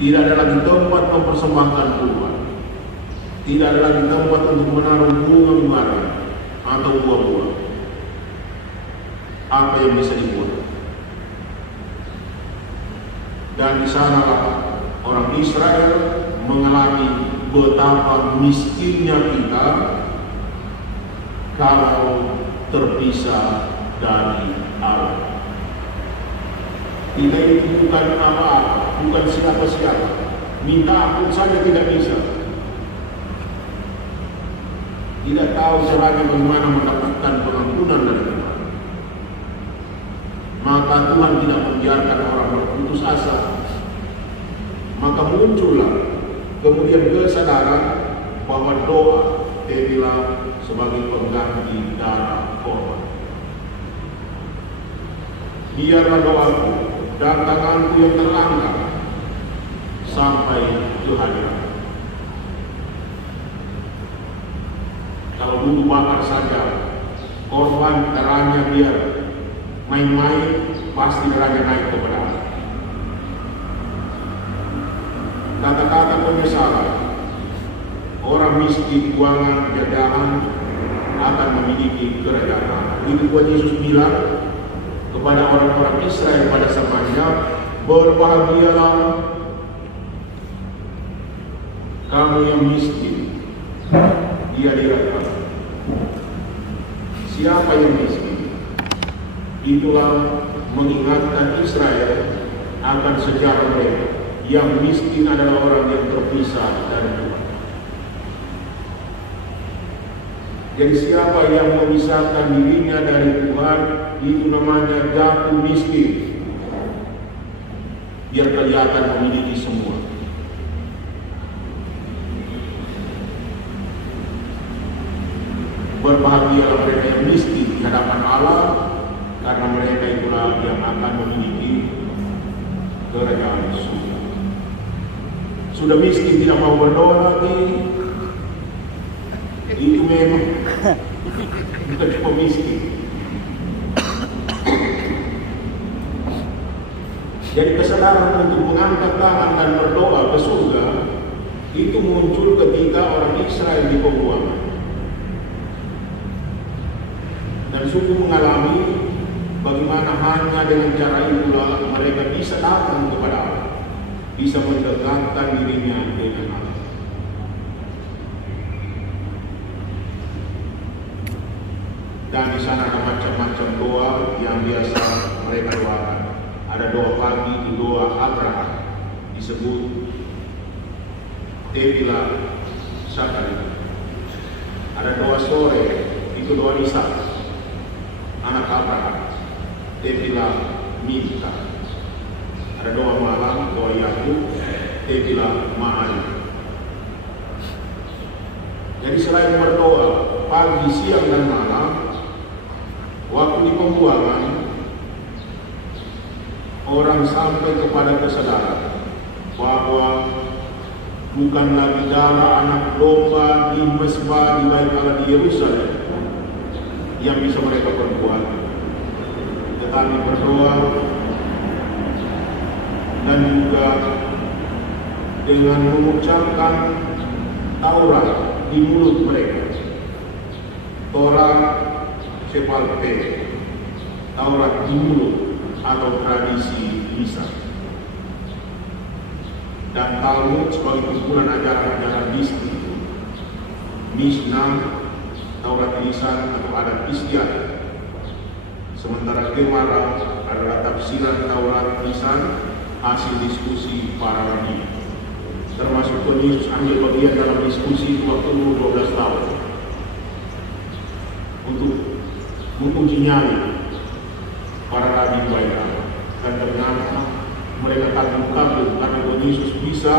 Tidak ada lagi tempat mempersembahkan kurban, tidak ada lagi tempat untuk menaruh bunga-bunga atau buah-buah. Apa yang bisa dibuat? Dan di sanalah orang Israel mengalami betapa miskinnya kita kalau terpisah dari Allah. Kita itu bukan apa-apa, bukan siapa-siapa. Minta ampun saja tidak bisa. Tidak tahu caranya bagaimana mendapatkan pengampunan dari Tuhan. Maka Tuhan tidak membiarkan orang berputus asa. Maka muncullah kemudian kesadaran bahwa doa adalah sebagai pengganti darah korban. Biarlah doaku dan tanganku yang terangkat sampai ke hadirat. Kalau dulu bakar saja, korban darahnya biar main-main, pasti darahnya naik ke berat. Kata-kata penyesalan, orang miskin, buangan, jajahan akan memiliki kerajaan Allah. Itu Tuhan Yesus bilang kepada orang-orang Israel pada zamannya, berbahagialah kamu yang miskin, dia dirahmati. Siapa yang miskin? Itulah mengingatkan Israel akan sejarah mereka. Yang miskin adalah orang yang terpisah dari Tuhan. Jadi siapa yang memisahkan dirinya dari Tuhan, itu namanya jatuh miskin. Biar kelihatan memiliki semua. Berbahagialah mereka yang miskin di hadapan Allah, karena mereka itulah yang akan memiliki kerajaan surga. Sudah miskin tidak mau berdoa lagi, itu memang bukan cuma miskin. Jadi kesadaran untuk mengangkat tangan dan berdoa ke surga itu muncul ketika orang Israel di pembuangan. Dan sungguh mengalami bagaimana hanya dengan cara itulah mereka bisa datang kepada Allah, bisa mendekatkan dirinya dengan Allah. Dan di sana ada macam-macam doa yang biasa mereka doakan. Ada doa pagi, itu doa Abraham, disebut Tevilah Sakari. Ada doa sore, itu doa Ishak, anak Abraham, Tevilah Milka. Ada doa malam, doa Yakub, Tevilah Ma'ari. Jadi selain berdoa pagi, siang, dan malam, waktu di pembuangan, orang sampai kepada kesadaran bahwa bukan lagi darah anak domba di mesbah di bait Allah di Yerusalem yang bisa mereka perbuat, tetapi berdoa dan juga dengan mengucapkan Taurat di mulut mereka. Torah Sephalte, Taurat di mulut atau tradisi lisan. Dan Talmud sebagai kumpulan ajaran-ajaran Mishnah, Mishnah, Taurat lisan atau adat istiadat. Sementara Gemara adalah tafsiran Taurat lisan hasil diskusi para rabi. Termasuk Tuhan Yesus ambil bagian dalam diskusi itu waktu umur 12 tahun untuk menguji nyali para rabi baik Allah. Dan ternyata mereka kagum-kagum karena Tuhan Yesus bisa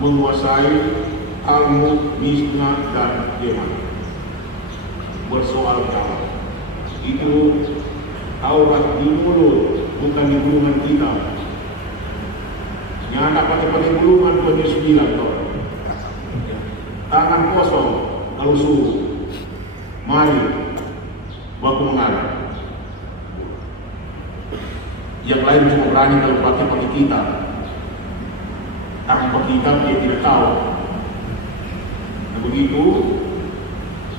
menguasai Talmud, Mishnah, dan Gemara. Bersoal jawab itu Taurat di mulut, bukan di gulungan kita. Nyata pakai gulungan Tuhan Yesus bilang toh. Tangan kosong kalau suruh, mari baku mengalah. Yang lain cuma berani kalau pakai kita. Tanpa kita dia tidak tahu. Nah, begitu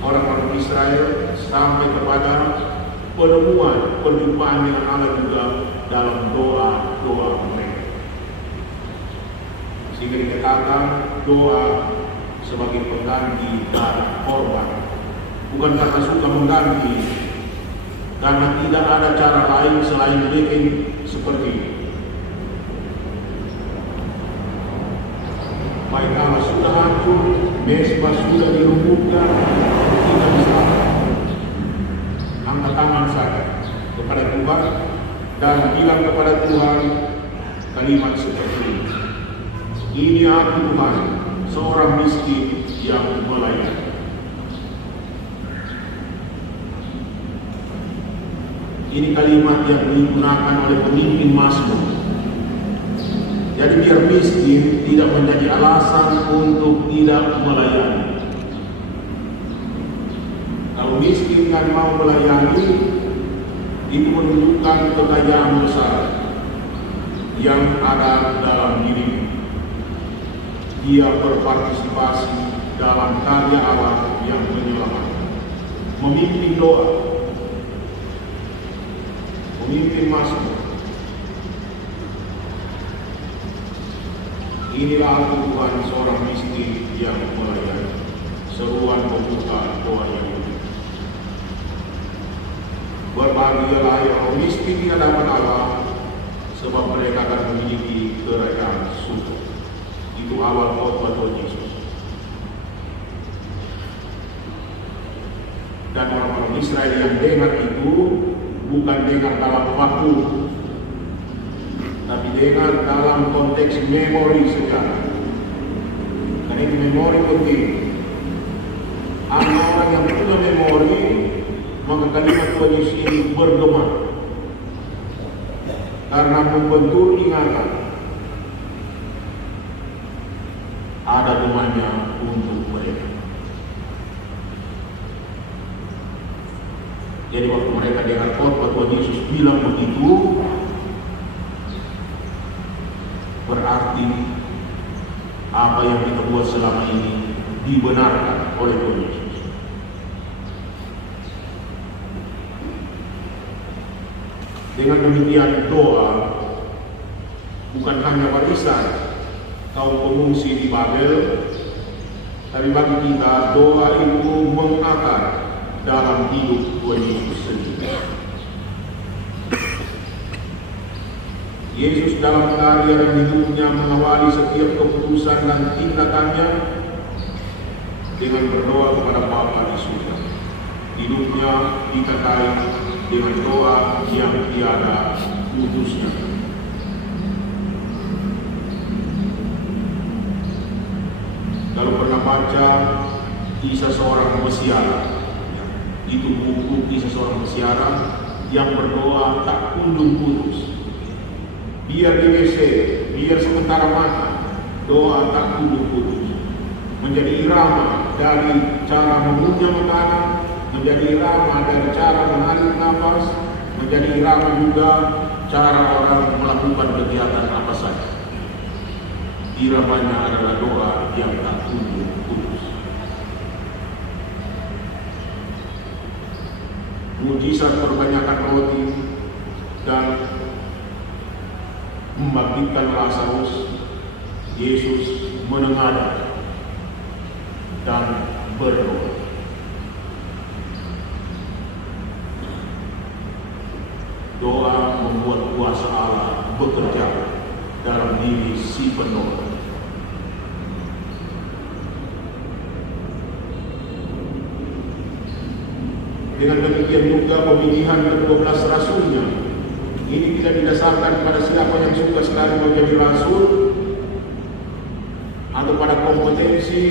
orang-orang Israel sampai kepada penemuan, perjumpaan dengan Allah juga dalam doa mereka. Sehingga dikatakan doa sebagai pengganti darah korban. Bukan karena suka mengganti, karena tidak ada cara lain selain bikin seperti ini. Baik Allah sudah hancur, mesbah sudah dirumbukan, tidak bisa. Angkat tangan saja kepada Tuhan dan bilang kepada Tuhan kalimat seperti ini. Ini aku Tuhan, seorang miskin yang melayani. Ini kalimat yang digunakan oleh pemimpin Mazmur. Jadi biar miskin tidak menjadi alasan untuk tidak melayani. Kalau miskin kan mau melayani, itu menunjukkan kekayaan besar yang ada dalam diri. Dia berpartisipasi dalam karya Allah yang menyelamatkan. Memimpin doa, memimpin Mazmur. Inilah aku Tuhan, seorang miskin yang melayani. Seruan pembuka doa yang ini. Berbahagialah yang miskin di hadapan Allah, sebab mereka akan memiliki kerajaan surga. Itu awal khotbah Tuhan Yesus. Dan orang-orang Israel yang dengar itu bukan dengar dalam waktu, tapi dengar dalam konteks memori sejarah. Karena itu memori penting. Ada orang yang punya memori, maka kalimat Tuhan Yesus ini bergema karena membentur ingatan. Ada temannya untuk mereka. Jadi waktu mereka dengar khotbah Tuhan Yesus bilang begitu, berarti apa yang kita buat selama ini dibenarkan oleh Tuhan Yesus. Dengan demikian doa bukan hanya barisan kaum pengungsi di Babel, tapi bagi kita doa itu mengakar dalam hidup Tuhan Yesus sendiri. Yesus dalam karya dan hidupnya mengawali setiap keputusan dan tindakannya dengan berdoa kepada Bapa di surga. Hidupnya dikatai dengan doa yang tiada putusnya. Kalau pernah baca kisah seorang pesiara, itu buku kisah seorang pesiara yang berdoa tak kunjung putus. Biar di WC, biar sementara makan, doa tak kunjung putus. Menjadi irama dari cara mengunyah makanan, menjadi irama dari cara menarik nafas, menjadi irama juga cara orang melakukan kegiatan apa saja. iramanya adalah doa yang tak tunduk putus. Mujizat perbanyakkan roti dan membangkitkan Lazarus, Yesus menengadah dan berdoa. Doa membuat kuasa Allah bekerja dalam diri si pendoa. Dengan demikian juga pemilihan ke-12 rasulnya ini tidak didasarkan pada siapa yang suka sekali menjadi rasul atau pada kompetensi,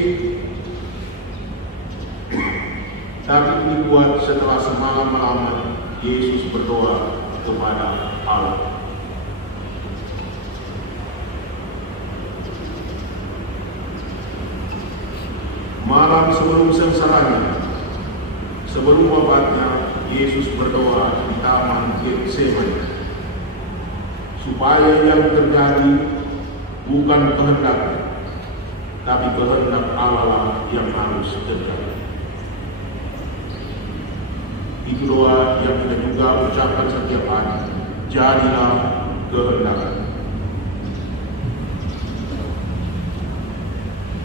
tapi dibuat setelah semalam-malaman Yesus berdoa kepada Allah. Malam sebelum sengsaranya, sebelum wafatnya, Yesus berdoa di taman Getsemani, supaya yang terjadi bukan kehendak, tapi kehendak Allah yang harus terjadi. Itu doa yang kita juga ucapkan setiap hari. Jadilah kehendak.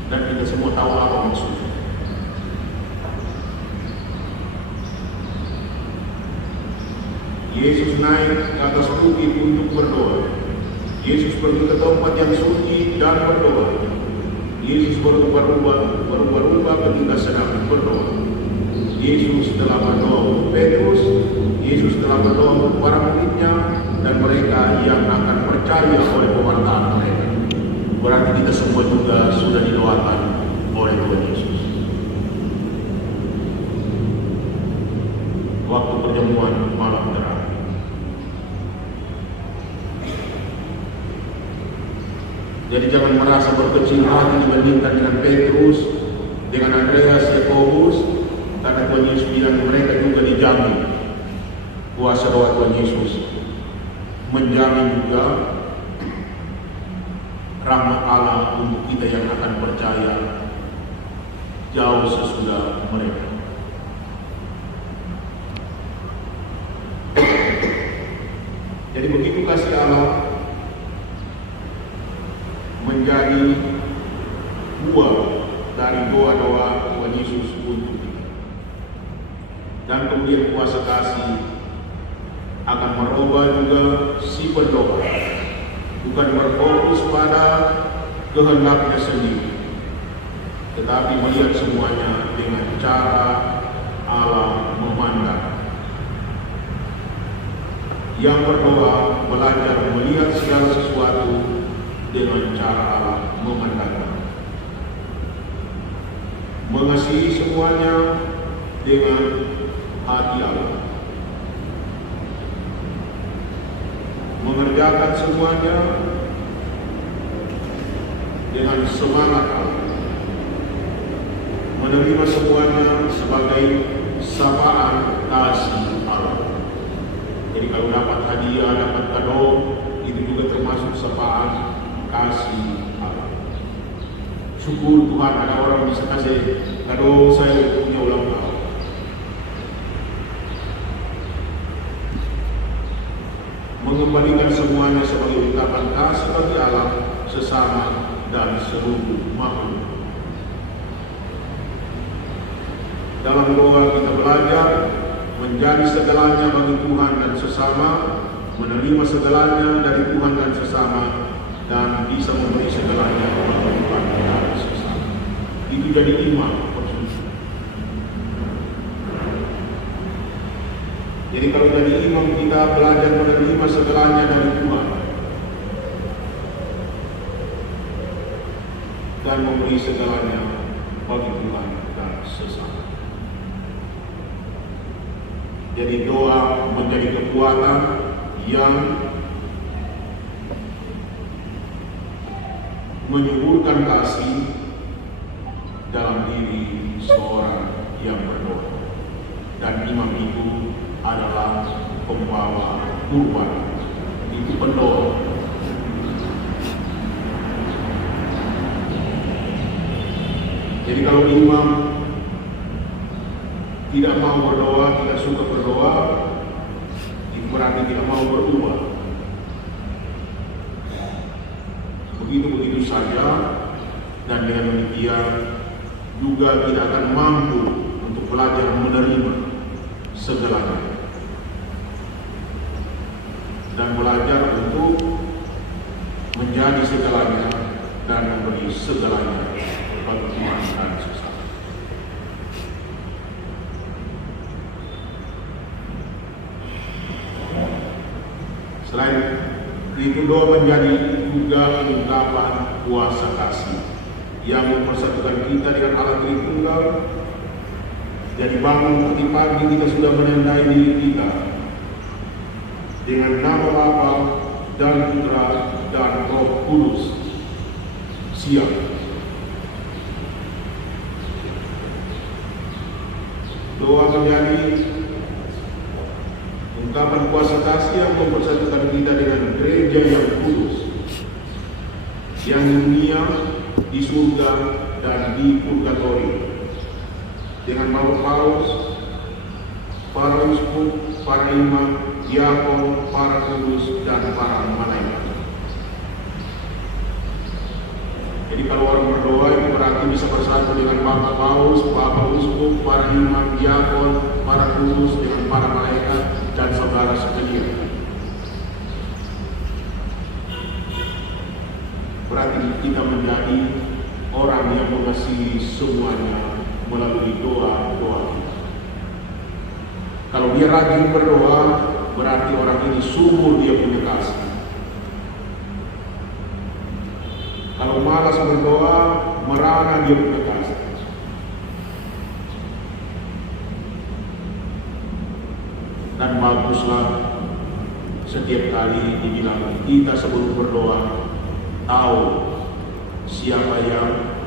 Dan kita semua tahu apa maksudnya. Yesus naik ke atas bukit untuk berdoa. Yesus pergi ke tempat yang suci dan berdoa. Yesus berubah-ubah ketika sedang berdoa. Yesus telah berdoa untuk Petrus, Yesus telah berdoa untuk para muridnya dan mereka yang akan percaya oleh pewartaan mereka. Berarti kita semua juga sudah didoakan oleh Tuhan Yesus. Waktu perjamuan malam terakhir. Jadi jangan merasa berkecil hati dibandingkan dengan Petrus, dengan Andreas, Yakobus, karena Tuhan Yesus bilang mereka juga dijamin. Kuasa doa Tuhan Yesus menjamin juga rahmat Allah untuk kita yang akan percaya jauh sesudah mereka. Jadi begitu kasih Allah menjadi buah dari doa-doa Tuhan Yesus untuk kita. Dan kemudian kuasa kasih akan merubah juga si pendoa, bukan berfokus pada kehendaknya sendiri, tetapi melihat semuanya dengan cara Allah memandang. Yang berdoa belajar melihat segala sesuatu dengan cara Allah memandang, mengasihi semuanya dengan hati Allah, mengerjakan semuanya dengan semangat Allah, menerima semuanya sebagai sapaan kasih Allah. Jadi kalau dapat hadiah, dapat kado, itu juga termasuk sapaan kasih Allah. Syukur Tuhan, ada orang bisa kasih kado saya punya ulang tahun. Mengembalikan semuanya sebagai ungkapan kasih bagi Allah, sesama dan seluruh makhluk. Dalam doa kita belajar menjadi segalanya bagi Tuhan dan sesama, menerima segalanya dari Tuhan dan sesama, dan bisa memberi segalanya bagi Tuhan dan sesama. Itu jadi iman. Jadi kalau jadi imam kita belajar menerima segalanya dari Tuhan dan memberi segalanya bagi Tuhan dan sesama. Jadi doa menjadi kekuatan yang menyuburkan kasih dalam diri seorang yang berdoa. Dan imam itu adalah pembawa kurban, itu pendoa. Jadi kalau imam tidak mau berdoa, tidak suka berdoa, itu berarti tidak mau berubah. Begitu-begitu saja, dan dengan demikian juga tidak akan mampu untuk belajar menerima segalanya dan belajar untuk menjadi segalanya dan memberi segalanya bagi Tuhan dan sesama. Selain itu, doa menjadi juga ungkapan kuasa kasih yang mempersatukan kita dengan Allah Tritunggal. Jadi bangun pagi kita sudah menandai diri kita dengan nama Bapa dan Putra dan Roh Kudus. Siap. Doa menjadi ungkapan kuasa kasih yang mempersatukan kita dengan gereja yang kudus, yang dunia, di surga dan di purgatori, dengan Bapak Paus, para uskup, para imam, diakon, para kudus, dan para malaikat. Jadi kalau orang berdoa itu berarti bisa bersatu dengan Bapak Paus, Bapak uskup, para imam, diakon, para kudus, dengan para malaikat dan saudara sekalian. Berarti kita menjadi orang yang mengasihi semuanya melalui doa-doa kita. Kalau dia rajin berdoa, berarti orang ini subur dia punya kasih. Kalau malas berdoa, merana dia punya kasih. Dan baguslah setiap kali dibilang kita sebelum berdoa tahu siapa yang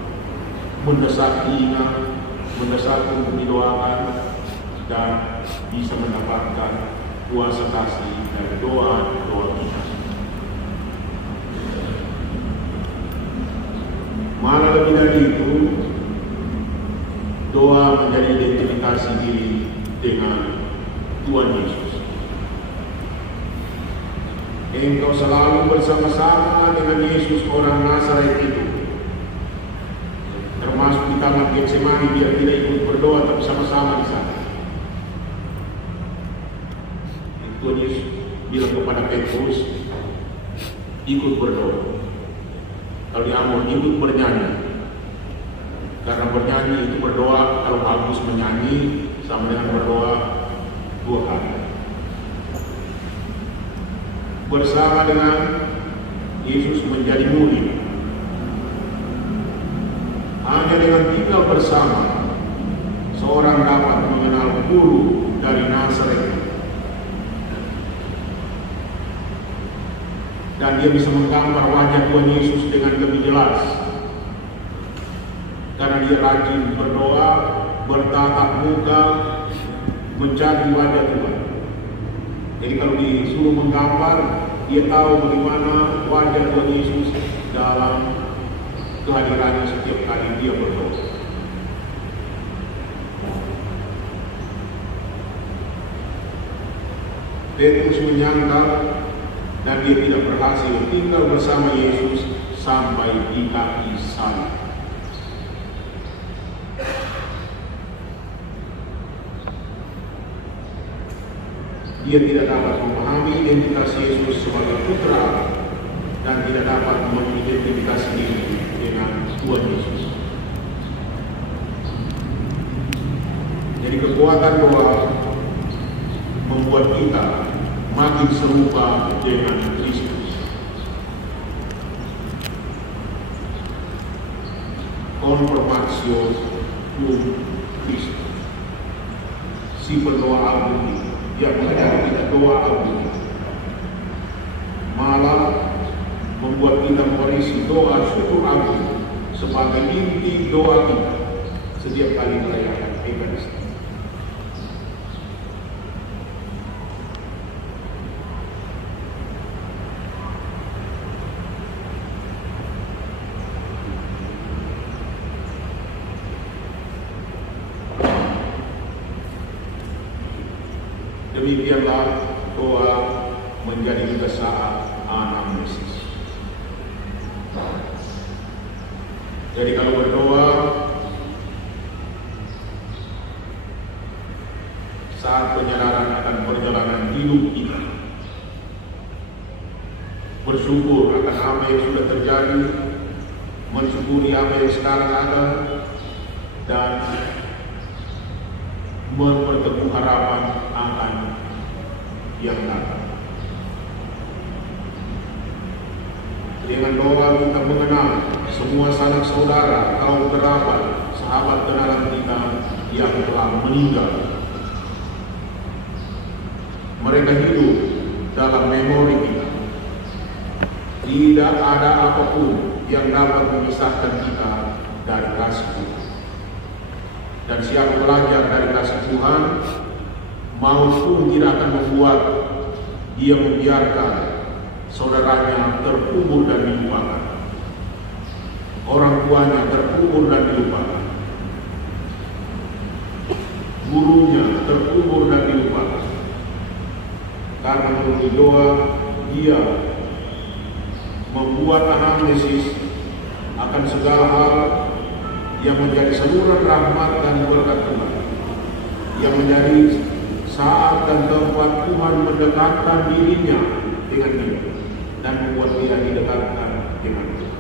mendesak kita, mendesak untuk didoakan, dan bisa mendapatkan kuasa kasih dari doa-doa kita. Malah lebih dari itu, doa menjadi identifikasi diri dengan Tuhan Yesus. Engkau selalu bersama-sama dengan Yesus orang Nazaret itu, termasuk di taman Getsemani, biar tidak ikut berdoa tapi sama-sama di sana. Tuhan Yesus bilang kepada Petrus, ikut berdoa. Kalau di Amor, ikut bernyanyi. Karena bernyanyi itu berdoa, kalau bagus menyanyi sama dengan berdoa 2 kali. Bersama dengan Yesus menjadi murid. Hanya dengan tinggal bersama, seorang dapat mengenal guru dari Nazaret. Dan dia bisa menggambar wajah Tuhan Yesus dengan lebih jelas. Karena dia rajin berdoa, bertatap muka, mencari wajah Tuhan. Jadi kalau disuruh menggambar, dia tahu bagaimana wajah Tuhan Yesus dalam kehadirannya setiap kali dia berdoa. Petrus menyangkal dan dia tidak berhasil tinggal bersama Yesus sampai di kaki salib. Dia tidak dapat memahami identitas Yesus sebagai putra dan tidak dapat mengidentifikasi diri dengan Tuhan Yesus. Jadi kekuatan doa membuat kita makin serupa dengan Kristus. Conformatio cum Christus. Si pendoa agung ini yang mengajari kita doa agung, malah membuat kita merisi doa syukur agung sebagai inti doa kita setiap kali merayakan Ekaristi. Demikianlah doa menjadi kesaat anamnesis. Jadi kalau berdoa saat penyadaran akan perjalanan hidup kita, bersyukur akan apa yang sudah terjadi, mensyukuri apa yang sekarang ada, dan memperteguh harapan akan yang datang. Dengan doa kita mengenal semua sanak saudara, kaum kerabat, sahabat kenalan kita yang telah meninggal. Mereka hidup dalam memori kita. Tidak ada apapun yang dapat memisahkan kita dari kasih Tuhan. Dan siapa belajar dari kasih Tuhan, maut pun tidak akan membuat dia membiarkan saudaranya terkubur dan dilupakan. Orang tuanya terkubur dan dilupakan. Gurunya terkubur dan dilupakan. Karena melalui doa, dia membuat anamnesis akan segala hal yang menjadi saluran rahmat dan berkat Tuhan, yang menjadi saat dan tempat Tuhan mendekatkan dirinya dengan dia dan membuat dia didekatkan dengan dia.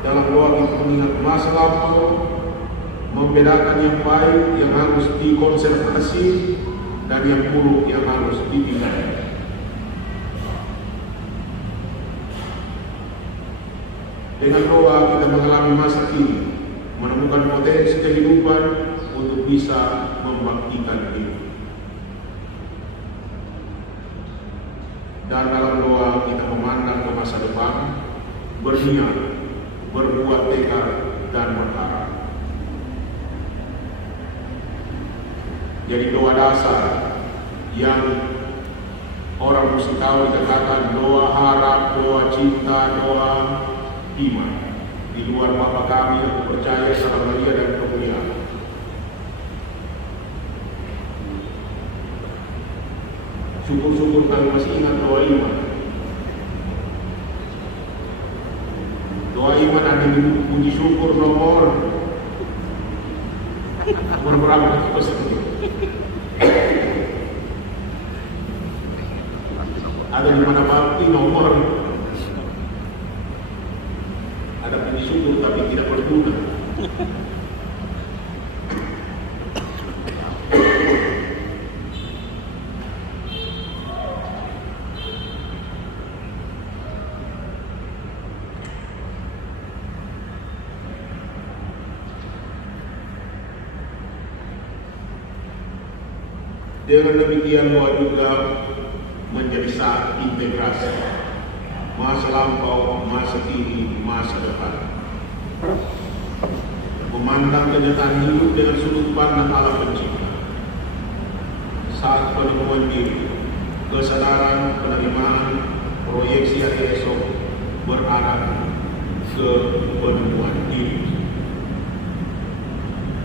Dalam doa kita mengingat masa lampau, membedakan yang baik yang harus dikonservasi dan yang buruk yang harus dipindah. Dengan doa kita mengalami masa kini, menemukan potensi kehidupan untuk bisa membangkitkan diri. Dan dalam doa kita memandang ke masa depan, berniat, berbuat tekad dan berharap. Jadi doa dasar yang orang mesti tahu dikatakan doa harap, doa cinta, doa iman. Di luar Bapa kami yang percaya dalam Maria dan kemuliaan. Syukur-syukur kami masih ingat doa iman. Doa iman ada di puji syukur nomor berapa pesan? Ada di mana bakti nomor. Ada puji syukur tapi tidak berguna. Dengan demikian doa juga menjadi saat integrasi masa lampau, masa kini, masa depan. Memandang kenyataan hidup dengan sudut pandang Allah Pencipta. Saat penemuan diri, kesadaran, penerimaan, proyeksi hari esok berarah ke penemuan diri.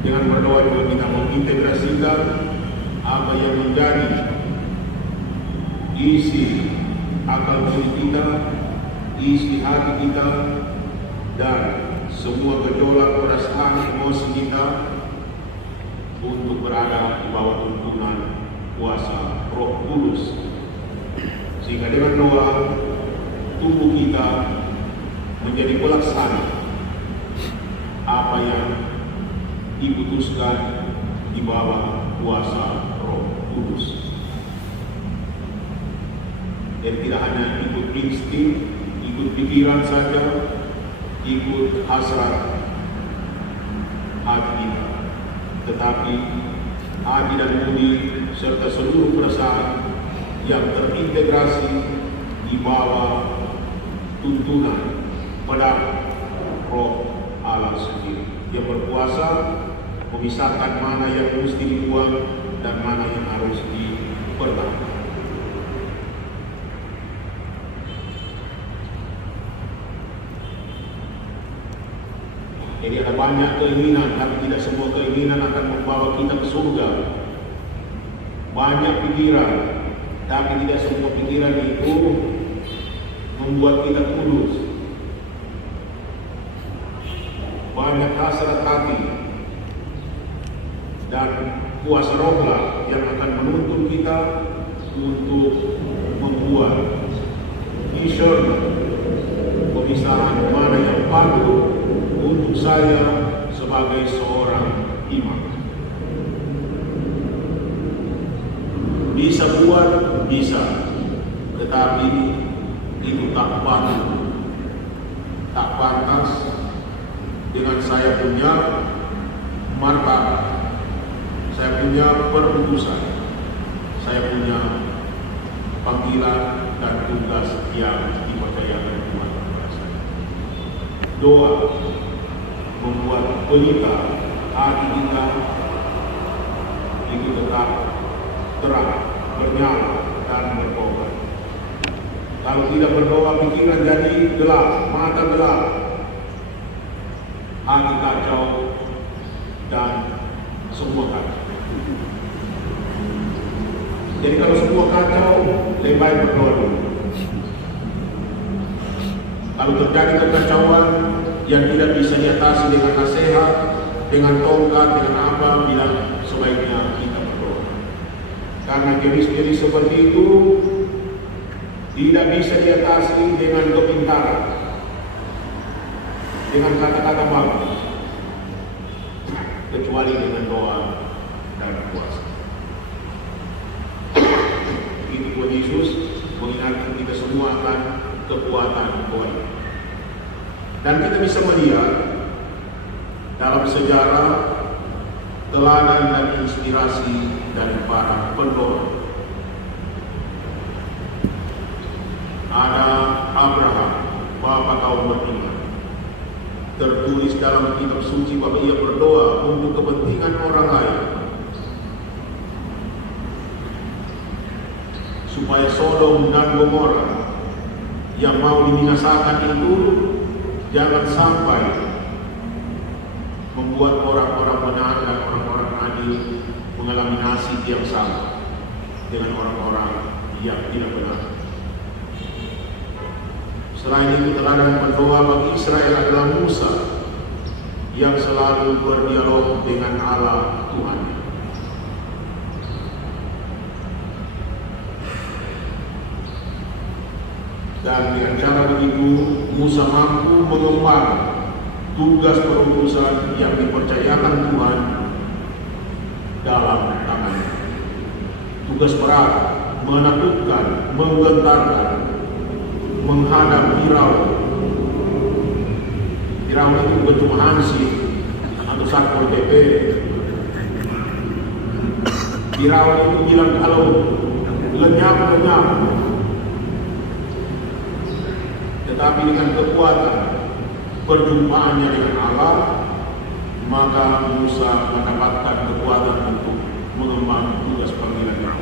Dengan berdoa juga kita mengintegrasikan apa yang menjadi isi akal diri kita, isi hati kita, dan semua gejolak perasaan emosi kita untuk berada di bawah tuntunan kuasa Roh Kudus, sehingga dengan doa tubuh kita menjadi pelaksana apa yang diputuskan di bawah kuasa Roh Kudus. Dan tidak hanya ikut insting, ikut pikiran saja, ikut hasrat hati kita, tetapi hati dan budi serta seluruh perasaan yang terintegrasi di bawah tuntunan pada Roh Allah sendiri yang berkuasa memisahkan mana yang mesti dibuang dan mana yang harus dipertahankan. Jadi ada banyak keinginan, tapi tidak semua keinginan akan membawa kita ke surga. banyak pikiran, tapi tidak semua pikiran itu membuat kita kudus. Banyak hasrat hati dan kuasa rohlah yang akan menuntun kita untuk membuat vision pemisahan mana yang patut untuk saya sebagai seorang imam. Bisa buat, bisa, tetapi itu tak patut, tak pantas dengan saya punya martabat, saya punya perutusan, saya punya panggilan dan tugas yang dipercayakan Tuhan kepada saya. Doa membuat pelita hati kita itu tetap terang, bernyala dan berkobar. Kalau tidak berdoa, pikiran jadi gelap, mata gelap, hati kacau dan semua kacau. Jadi kalau semua kacau, lebih baik berdoa dulu. Kalau terjadi kekacauan yang tidak bisa diatasi dengan nasihat, dengan tongkat, dengan apa, bilang sebaiknya kita berdoa. Karena jenis-jenis seperti itu tidak bisa diatasi dengan kepintaran, dengan kata-kata bagus, kecuali dengan doa dan puasa. Itu Tuhan Yesus mengingatkan kita semua akan kekuatan doa. Dan kita bisa melihat dalam sejarah teladan dan inspirasi dari para pendoa. Ada Abraham, bapa kaum beriman. Tertulis dalam kitab suci bahwa ia berdoa untuk kepentingan orang lain, supaya Sodom dan Gomora yang mau dibinasakan itu jangan sampai membuat orang-orang benar dan orang-orang adil mengalami nasib yang sama dengan orang-orang yang tidak benar. Selain itu, teladan berdoa bagi Israel adalah Musa yang selalu berdialog dengan Allah Tuhan. Dan dengan cara begitu, Musa mampu mengemban tugas perutusan yang dipercayakan Tuhan dalam tangannya. Tugas berat, menakutkan, menggentarkan, menghadap Firaun. Firaun itu bukan cuma Hansip atau Satpol PP. Firaun itu bilang kalau lenyap, tetapi dengan kekuatan perjumpaannya dengan Allah, maka Musa mendapatkan kekuatan untuk mengemban tugas panggilannya.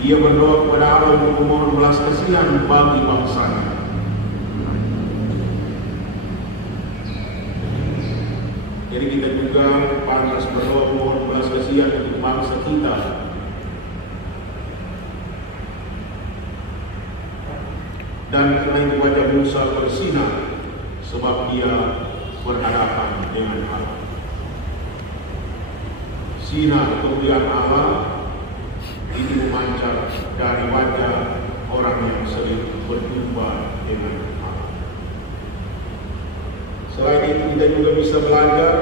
Ia berdoa kepada Allah untuk memohon belas kasihan bagi bangsanya. Jadi kita juga pantas berdoa memohon belas kasihan untuk bangsa kita. Dan karena itu wajah Musa bersinar sebab dia berhadapan dengan Allah. Sinar kemuliaan Allah ini memancar dari wajah orang yang sering berjumpa dengan Allah. Selain itu, kita juga bisa belajar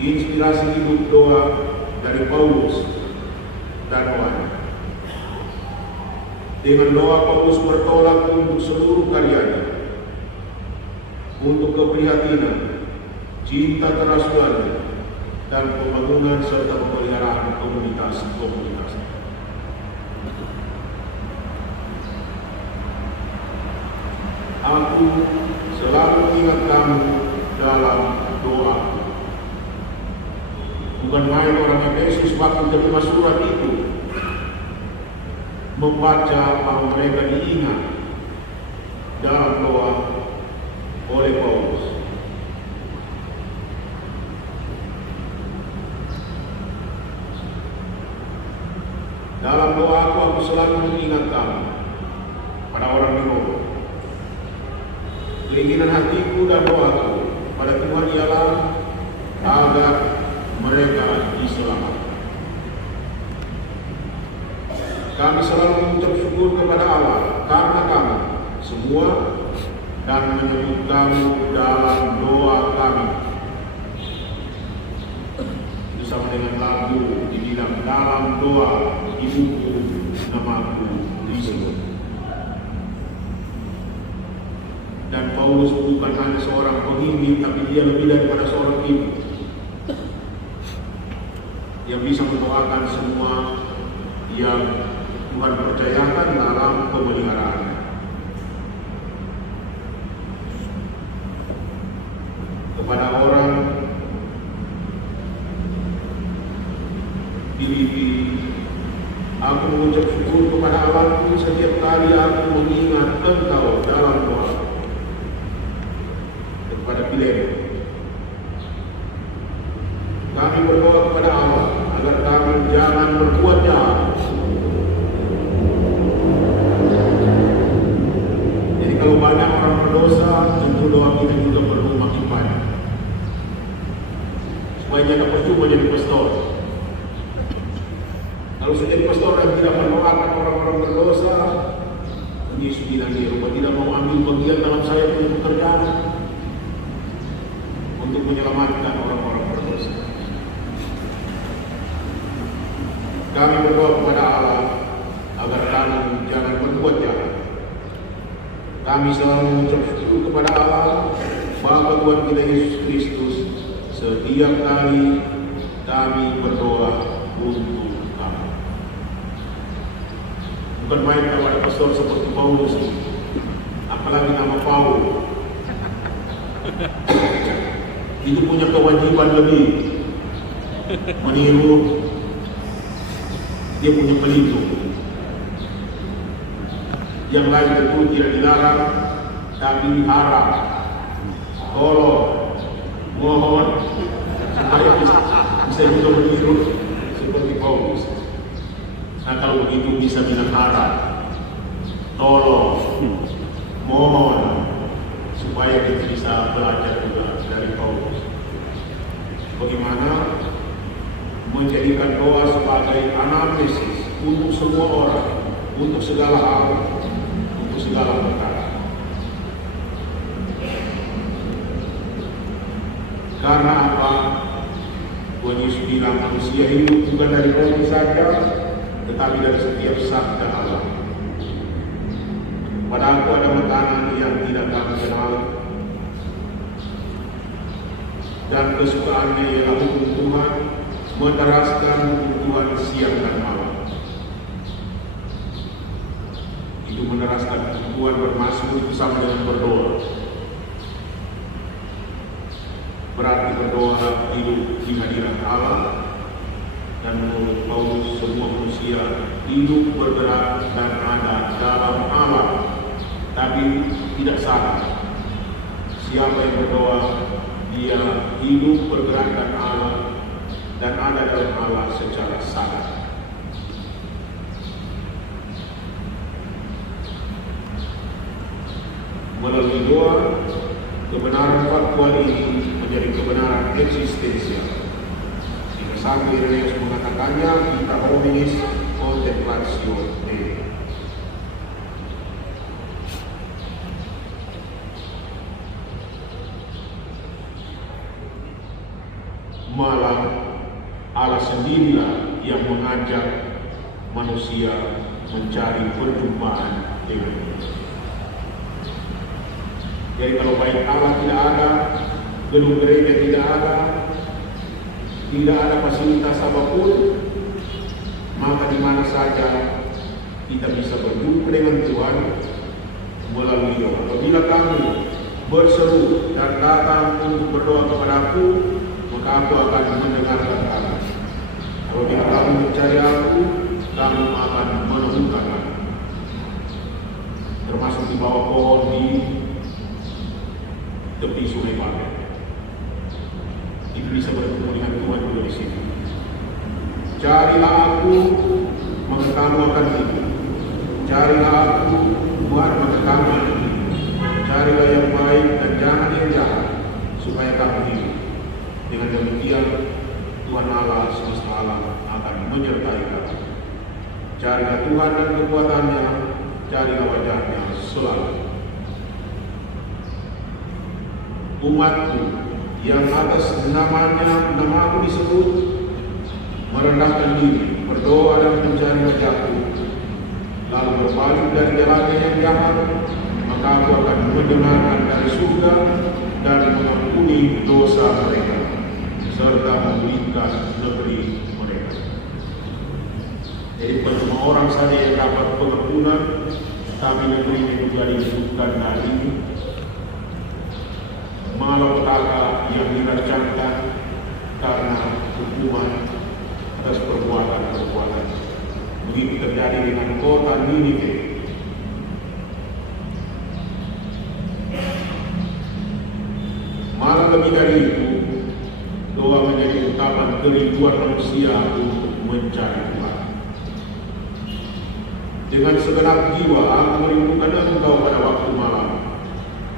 inspirasi hidup doa dari Paulus dan Yohanes. Dengan doa Paulus bertolak untuk seluruh karyanya, untuk keprihatinan, cinta kerasulan, dan pembangunan serta pemeliharaan komunitas. Aku selalu ingat kamu dalam doa. Bukan main orang Efesus waktu terima surat itu membaca bahwa mereka diingat dalam doa oleh Paulus. Dalam doaku aku selalu mengingat kamu pada orang Mindoro. Keinginan hatiku dan doaku pada Tuhan ialah agar mereka diselamatkan. Kami selalu mengucap syukur kepada Allah karena kamu semua dan menyebut kamu dalam doa kami. Itu sama dengan lagu dibilang dalam doa di buku namaku disebut. Dan Paulus bukan hanya seorang pemimpin, tapi dia lebih daripada seorang ibu yang bisa mendoakan semua yang Tuhan percayakan dalam pemeliharaannya. Kepada orang Filipi, aku mengucap syukur kepada Allahku setiap kali aku mengingat engkau dalam doa. Kepada Filemon, kami berdoa kepada Allah agar kami jangan berbuat jahat. Jadi kalau banyak orang berdosa, tentu doa kita juga perlu makin banyak supaya jangan percuma jadi pastor. Kalau sudah jadi pastor yang tidak mendoakan orang-orang berdosa, Yesus bilang dia tidak mau ambil bagian dalam saya punya pekerjaan untuk menyelamatkan orang-orang berdosa. Kami berdoa kepada Allah agar kami jangan berbuat jahat. Kami selalu mengucap syukur kepada Allah Bapa Tuhan kita Yesus Kristus setiap kali kami berdoa untuk kamu. Bukan main kepada pastor seperti Paulus, apalagi nama Paulus. Itu punya kewajiban lebih meniru, dia punya pelindung. Yang lain tentu tidak dilarang, tapi diharap, tolong, mohon supaya bisa juga meniru seperti Paulus. Nah kalau begitu bisa bilang harap, tolong, mohon supaya kita bisa belajar juga dari Paulus. Bagaimana menjadikan doa sebagai anamnesis untuk semua orang, untuk segala hal, untuk segala perkara. Karena apa? Tuhan Yesus bilang manusia hidup bukan dari roti saja, tetapi dari setiap sabda Allah. Pada aku ada makanan yang tidak kami kenal, dan kesukaannya ialah hukum Tuhan, meneraskan hukum Tuhan siang dan malam. Itu meneraskan hukum Tuhan bermasuk itu sama dengan berdoa. Berarti berdoa hidup di hadirat Allah, dan menurut Paulus semua manusia hidup bergerak dan ada dalam Allah, tapi tidak salah. Siapa yang berdoa, dia hidup bergerak dan Allah dan ada dalam Allah secara sadar. Melalui doa, kebenaran faktual ini menjadi kebenaran eksistensial. Jika Santo Irenaeus mengatakannya, kita hominis contemplatio Dei. Malah Allah sendirilah yang mengajak manusia mencari perjumpaan dengan Dia. Jadi kalau baik Allah tidak ada, gedung gereja tidak ada fasilitas apapun, maka di mana saja kita bisa berjumpa dengan Tuhan melalui doa. Apabila kami berseru dan datang untuk berdoa kepadaku, maka aku akan mendengarkan kamu. Apabila kamu mencari aku, kamu akan menemukan aku. Termasuk di bawah pohon di tepi sungai Babel. Itu bisa bertemu dengan Tuhan juga di sini. Carilah aku, maka kamu akan hidup. Carilah aku, Tuhan, maka kamu akan hidup. Carilah yang baik dan jangan yang jahat, supaya kamu hidup. Dengan demikian, Tuhan Allah semesta alam akan menyertai kamu. Carilah Tuhan dan kekuatannya, carilah wajahnya selalu. Umatku yang atas namaku disebut, merendahkan diri, berdoa dan mencari wajahku, lalu berpaling dari jalannya yang jahat, maka aku akan mendengarkan dari surga dan mengampuni dosa mereka, serta memulihkan negeri mereka. Jadi bukan cuma orang saja yang dapat pengampunan, tapi negeri ini juga disebutkan dari malapetaka yang dirancangkan karena hukuman atas perbuatan-perbuatan. Begitu terjadi dengan kota Ninive. Malah lebih dari itu, doa menjadi ungkapan kerinduan manusia untuk mencari Tuhan. Dengan segenap jiwa aku merindukan Engkau pada waktu malam.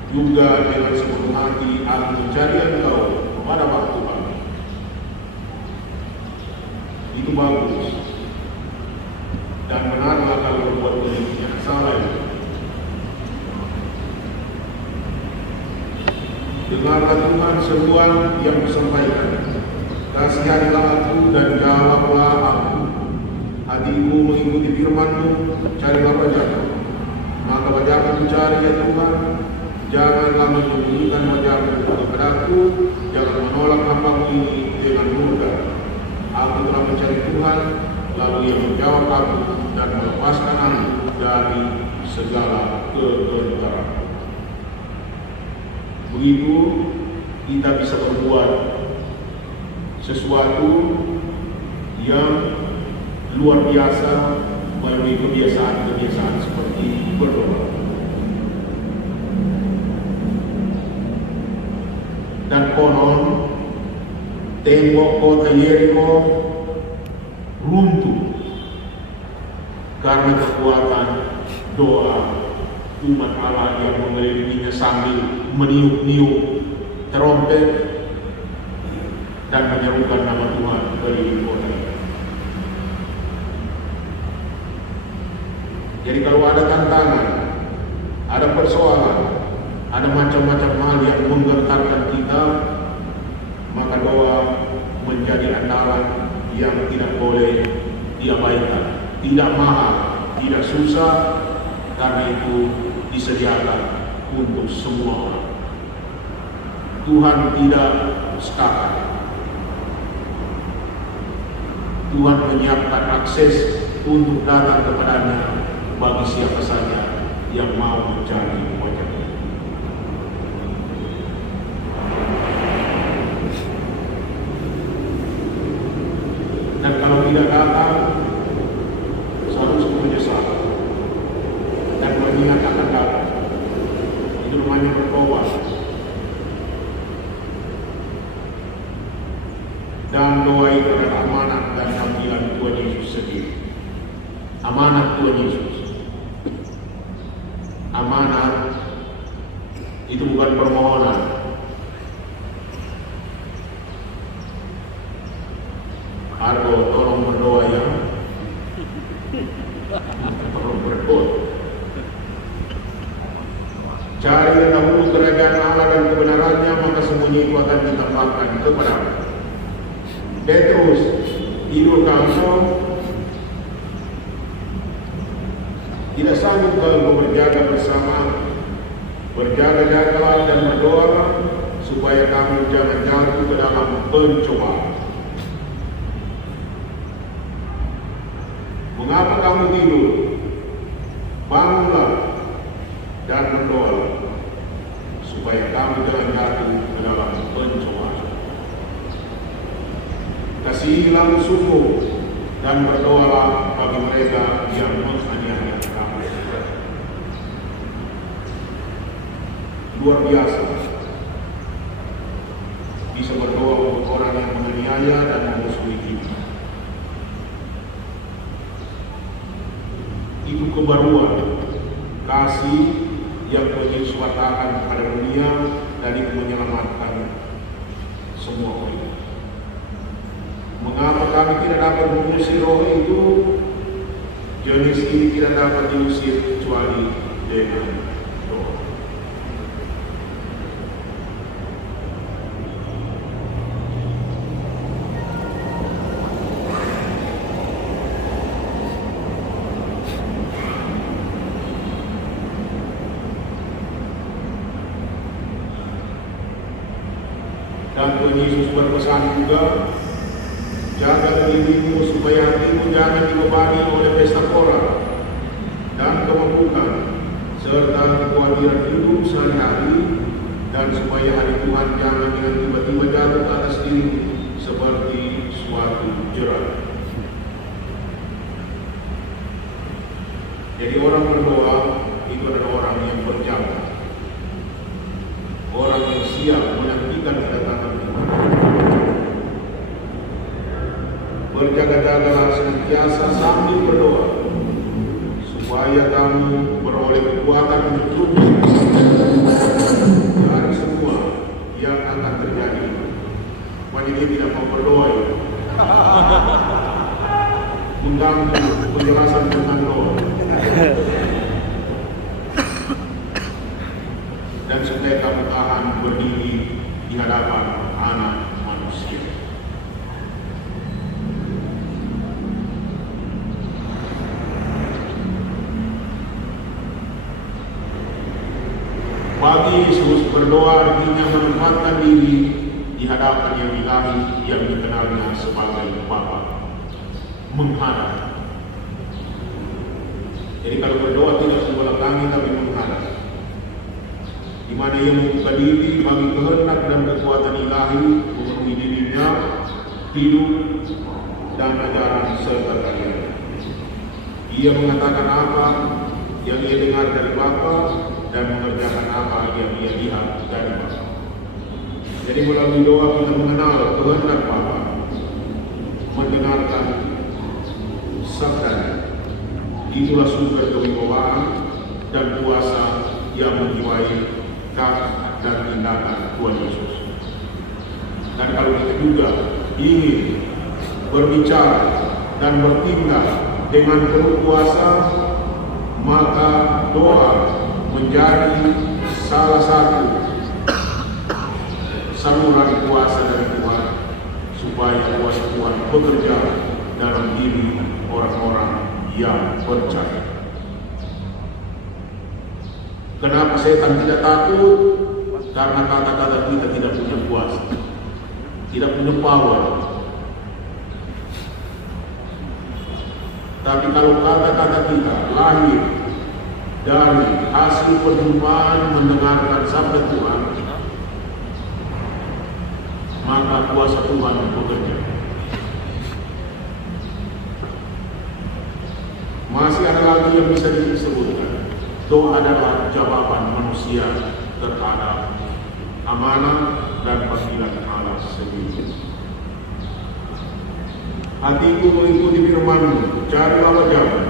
Juga dengan sepenuh hati aku mencari Engkau pada waktu pagi. Itu bagus dan benarlah kalau berbuat begitu yang salah itu. Dengarlah Tuhan seruan yang kusampaikan. Kasihanilah aku dan jawablah aku. Hatiku mengikuti firman-Mu, carilah wajah-Mu. Maka wajah-Mu cari ya Tuhan. Janganlah menyembunyikan wajah-Mu kepadaku, jangan menolak hamba-Mu ini dengan murka. Aku telah mencari Tuhan, lalu Ia menjawab aku dan melepaskan aku dari segala kegentaran. Begitu kita bisa berbuat sesuatu yang luar biasa melalui kebiasaan-kebiasaan seperti berdoa. Dan konon tembok kota Yeriko runtuh karena kekuatan doa umat Allah yang mengelilinginya sambil meniup-niup trompet dan menyerukan nama Tuhan dari kota itu. Jadi kalau ada tantangan, ada persoalan, ada macam-macam hal yang menggentarkan kita, maka doa menjadi andalan yang tidak boleh diabaikan. Tidak mahal, tidak susah, karena itu disediakan untuk semua orang. Tuhan tidak setakat. Tuhan menyiapkan akses untuk datang kepadanya bagi siapa saja yang mau mencari wajah-Nya. Dan kalau tidak datang, seharusnya menyesal dan mengingat akan datang. Itu namanya bertobat. Dan doa itu adalah amanat dan panggilan Tuhan Yesus sendiri. Amanat Tuhan Yesus. Amanat itu bukan permohonan. Argo, tolong berdoa ya. Tolong berdoa. Cari dahulu kerajaan Allah dan kebenarannya, maka semuanya itu akan ditambahkan kepadamu. Petrus, tidur kamu tidak sanggup kalau berjaga bersama. Berjaga-jagalah dan berdoalah supaya kamu jangan jatuh ke dalam pencobaan. Mengapa kamu tidur? Bangunlah dan berdoalah supaya kamu jangan jatuh ke dalam pencobaan. Kasihilah musuhmu dan berdoalah bagi mereka yang menganiaya kamu. Luar biasa bisa berdoa untuk orang yang menganiaya dan memusuhi kita. kebaruan, kasih yang menyuatakan kepada dunia dan itu menyelamatkan semua orang. Mengapa kami tidak dapat mengusir roh itu? Jenis ini tidak dapat diusir kecuali dengan doa. Dan Tuhan Yesus berpesan juga, jaga dirimu supaya hatimu jangan dibebani oleh pesta pora dan kemampuan serta kekhawatiran hidup sehari-hari, dan supaya hari Tuhan jangan dengan tiba-tiba jatuh ke atas dirimu seperti suatu jerat. Jadi orang berdoa itu adalah orang yang berjaga, orang yang siap menantikan kedatangan Tuhan. Berjaga-jagalah senantiasa sambil berdoa, supaya kamu beroleh kekuatan untuk tubuh dari semua yang akan terjadi. Wanita tidak mau berdoa ya? Mengganggu penjelasan tentang doa. Dan supaya kamu tahan berdiri di hadapan anak manusia. Bagi Yesus, berdoa artinya menempatkan diri di hadapan yang ilahi yang dikenalnya sebagai Bapa, menghadap. Jadi kalau berdoa tidak sebelah kami tapi menghadap, di mana ia membuka diri bagi kehendak dan kekuatan ilahi memenuhi dirinya, hidup dan ajaran serta kalian. Ia mengatakan apa yang ia dengar dari Bapa dan mengerjakan apa yang ia lihat dari Bapa. Jadi melalui doa kita mengenal kehendak Bapa, mendengarkan sabdanya. Itulah sumber kewibawaan dan kuasa yang menjiwai kata dan tindakan Tuhan Yesus. Dan kalau kita juga ingin berbicara dan bertindak dengan penuh kuasa, maka doa menjadi salah satu saluran kuasa dari Tuhan, supaya kuasa Tuhan bekerja dalam diri orang-orang yang percaya. Kenapa setan tidak takut? Karena kata-kata kita tidak punya kuasa, tidak punya power. Tapi kalau kata-kata kita lahir dari hasil perjumpaan mendengarkan sabda Tuhan, maka kuasa Tuhan bekerja. Masih ada lagi yang bisa disebutkan. Doa adalah jawaban manusia terhadap amanah dan panggilan Allah sendiri. Hatiku mengikuti firman-Mu, carilah wajah-Mu,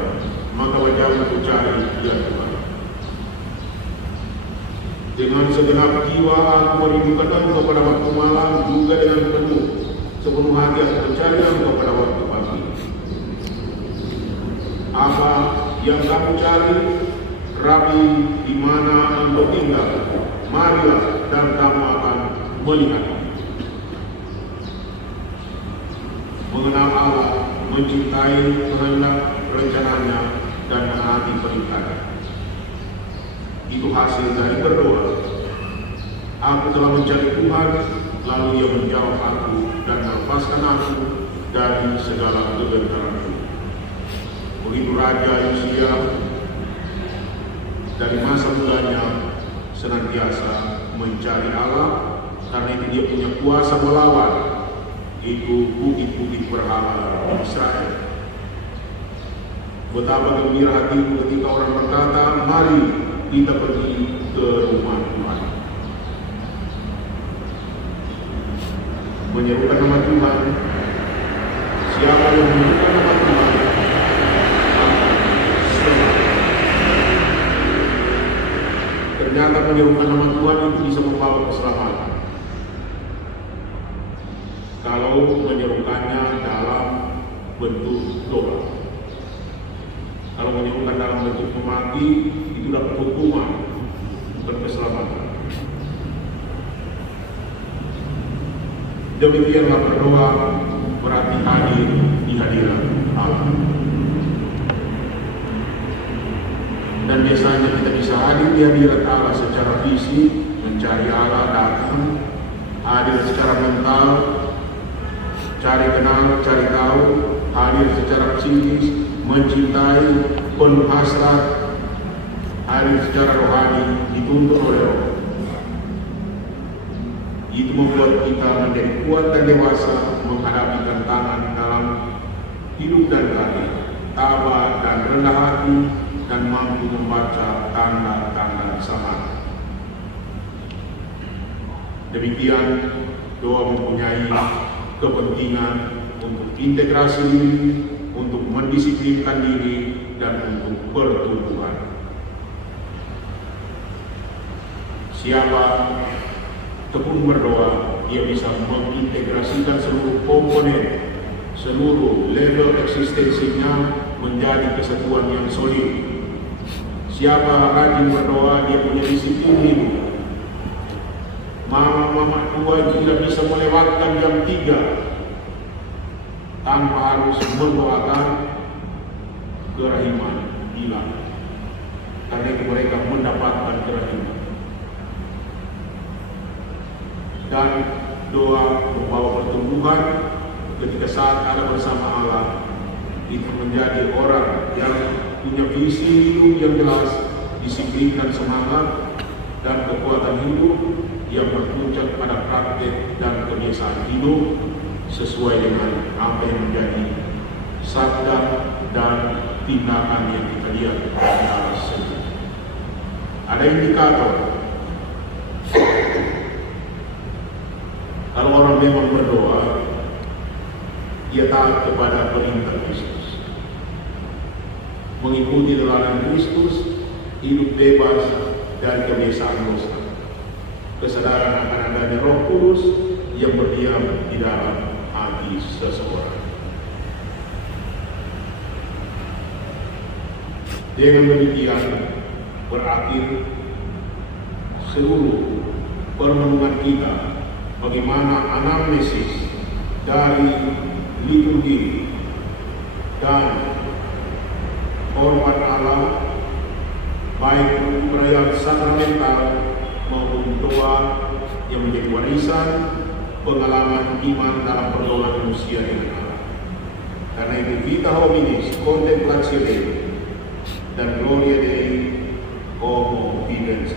maka wajah-Mu ku cari, ya Tuhan. Dengan segenap jiwa aku merindukan Engkau pada waktu malam, juga dengan sepenuh hati aku mencari Engkau pada waktu pagi. Apa yang kamu cari, Rabi, di mana Engkau tinggal? Marilah dan kamu akan melihat. Mengenal Allah, mencintai kehendak rencananya dan menaati perintahnya. Itu hasil dari berdoa. Aku telah mencari Tuhan, lalu Ia menjawab aku dan melepaskan aku dari segala kegentaranku. Begitu Raja Yosia dari masa mudanya senantiasa mencari Allah, karena itu dia punya kuasa melawan itu bukit-bukit berhala Israel. Betapa gembira hatiku ketika orang berkata, mari kita pergi ke rumah Tuhan. Menyerukan nama Tuhan, siapa yang menyerukan nama Tuhan, selamat. ternyata menyerukan nama Tuhan itu bisa membawa keselamatan. Kalau menyerukannya dalam bentuk doa. Kalau menyerukan dalam bentuk memaki, itu dapat hukuman, bukan keselamatan. Demikianlah berdoa berarti hadir di hadirat Allah. Dan biasanya kita bisa hadir di hadirat Allah secara fisik, mencari Allah, datang, hadir secara mental, cari kenal, cari tahu, hadir secara psikis, mencintai, penuh hasrat, hadir secara rohani, dituntun oleh Roh. Itu membuat kita menjadi kuat dan dewasa menghadapi tantangan dalam hidup dan karir, tabah dan rendah hati, dan mampu membaca tanda-tanda zaman. Demikian doa mempunyai kepentingan untuk integrasi diri, untuk mendisiplinkan diri, dan untuk pertumbuhan. Siapa tekun berdoa, dia bisa mengintegrasikan seluruh komponen, seluruh level eksistensinya menjadi kesatuan yang solid. Siapa rajin berdoa, dia punya disiplin hidup. Mama tua tidak bisa melewatkan jam 3 tanpa harus mendoakan kerahiman hilang. Karena itu mereka mendapatkan kerahiman. Dan doa membawa pertumbuhan. Ketika saat ada bersama Allah, itu menjadi orang yang punya visi hidup yang jelas, disiplin dan semangat, dan kekuatan hidup yang berpuncak pada praktek dan kebiasaan hidup sesuai dengan apa yang menjadi sabda dan tindakan yang kita lihat di atas sini. Ada indikator kalau orang memang berdoa, dia taat kepada perintah Kristus, mengikuti teladan Kristus, hidup bebas dari kebiasaan dosa, kesadaran akan adanya Roh Kudus yang berdiam di dalam hati seseorang. Dengan demikian berakhir seluruh permenungan kita bagaimana anamnesis dari liturgi dan hormat Allah, baik perayaan sakramental maupun doa yang menjadi warisan pengalaman iman dalam pergaulan manusia dengan Allah. Karena itu vita hominis contemplatione dan gloria Dei homo vivens.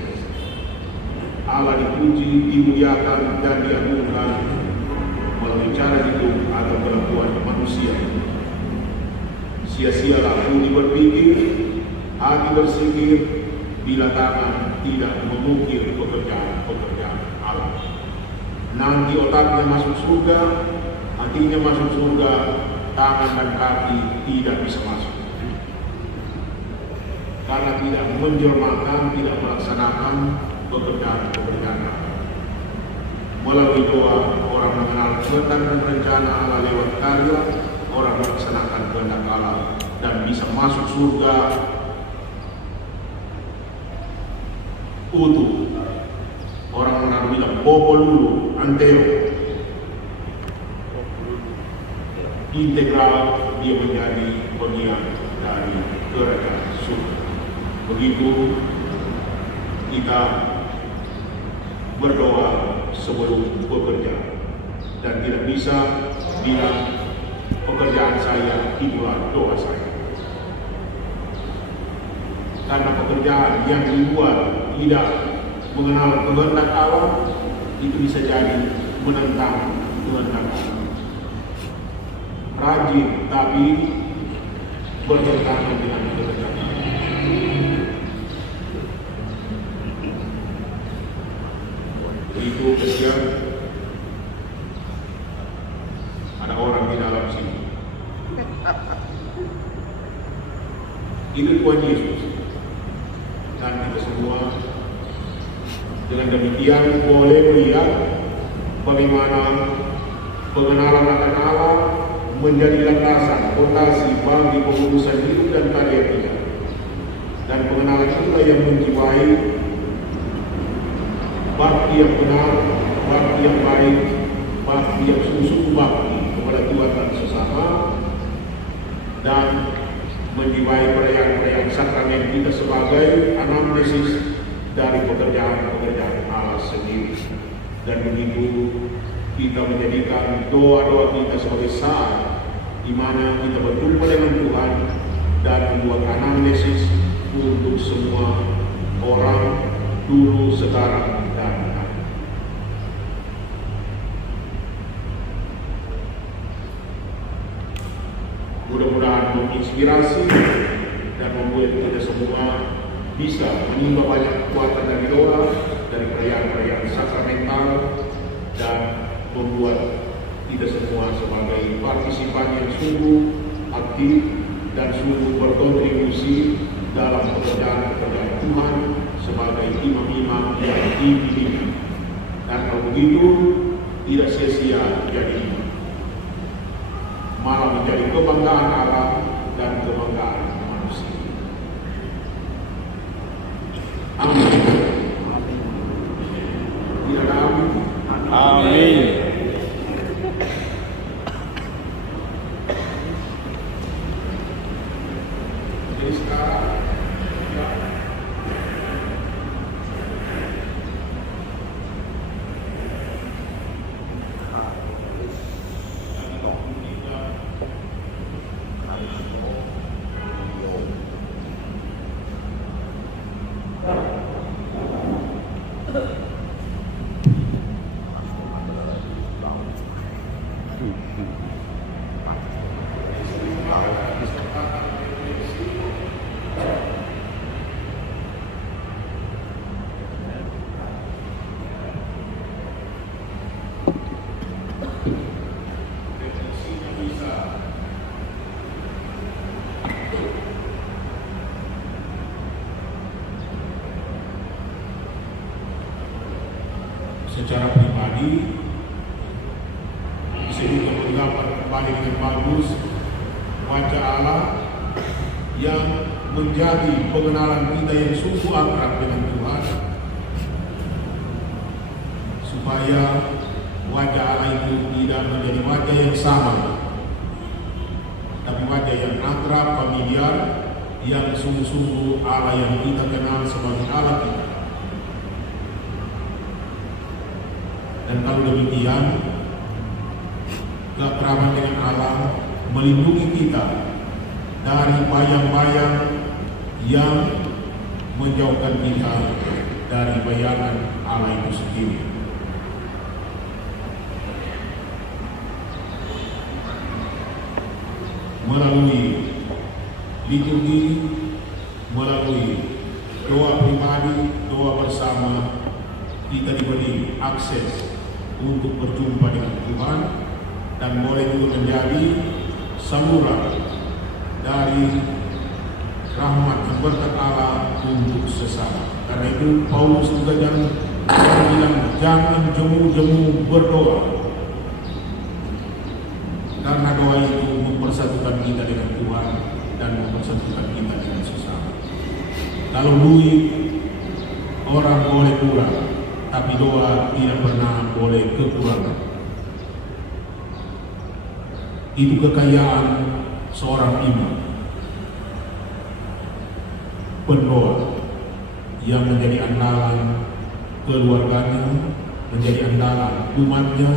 Allah dipuji, dimuliakan, dan diagungkan melalui cara hidup atau kelakuan manusia. Sia-sialah budi berpikir, hati bersikir, bila tangan tidak mengukir pekerjaan Allah. Nanti otaknya masuk surga, hatinya masuk surga, tangan dan kaki tidak bisa masuk. Karena tidak menjelmakan, tidak melaksanakan pekerjaan Allah. Melalui doa, orang mengenal kehendak dan rencana Allah lewat karya, orang melaksanakan kehendak Allah dan bisa masuk surga utuh. Orang mengenal bilang popolulu antero, integral, dia menjadi bagian dari kerajaan surga. Begitu kita berdoa sebelum bekerja, dan tidak bisa bilang pekerjaan saya itulah doa saya. Karena pekerjaan yang dibuat tidak mengenal kehendak Allah, itu bisa jadi menentang kehendak Allah. Rajin tapi bertentangan dengan kehendak Allah. Itu kesian ada orang di dalam sini. Itu Tuhan Yesus, dan kita semua Dengan demikian boleh melihat bagaimana pengenalan akan Allah menjadi landasan fondasi bagi pengurusan hidup dan karya kita. Dan pengenalan itulah yang menjiwai bakti yang benar, bakti yang baik, bakti yang sungguh-sungguh bakti kepada Tuhan dan sesama, dan menjiwai perayaan-perayaan sakramen kita sebagai anamnesis dari pekerjaan-pekerjaan Allah sendiri. Dan begitu kita menjadikan doa-doa kita sebagai saat di mana kita berjumpa dengan Tuhan dan membuat anamnesis untuk semua orang dulu, sekarang, dan akan. Mudah-mudahan menginspirasi dan membuat kita semua bisa menimba banyak kekuatan dari doa, dari perayaan-perayaan sakramental, dan membuat kita semua sebagai partisipan yang sungguh aktif dan sungguh berkontribusi dalam pekerjaan-pekerjaan Tuhan sebagai imam-imam yang dipilih. Dan kalau begitu tidak sia-sia jadi imam, malah menjadi kebanggaan Allah dan kebanggaan manusia. Amin. Tidak ada amin. Amin. Jadi sekarang secara pribadi bisa juga menggambar kembali dengan bagus wajah Allah yang menjadi pengenalan kita yang sungguh akrab dengan Tuhan, supaya wajah Allah itu tidak menjadi wajah yang sama, tapi wajah yang akrab, familiar, yang sungguh-sungguh Allah yang kita kenal sebagai Allah kita. Dan kalau demikian, keakraban dengan Allah melindungi kita dari bayang-bayang yang menjauhkan kita dari bayangan Allah itu sendiri. Melalui liturgi, melalui doa pribadi, doa bersama, kita diberi akses untuk berjumpa dengan Tuhan dan boleh juga menjadi saluran dari rahmat dan berkat Allah untuk sesama. Karena itu Paulus juga bilang jangan jemu-jemu berdoa, karena doa itu mempersatukan kita dengan Tuhan dan mempersatukan kita dengan sesama. Kalau duit orang boleh kurang, tapi doa tidak pernah boleh kekurangan. Itu kekayaan seorang imam, pendoa yang menjadi andalan keluarganya, menjadi andalan umatnya,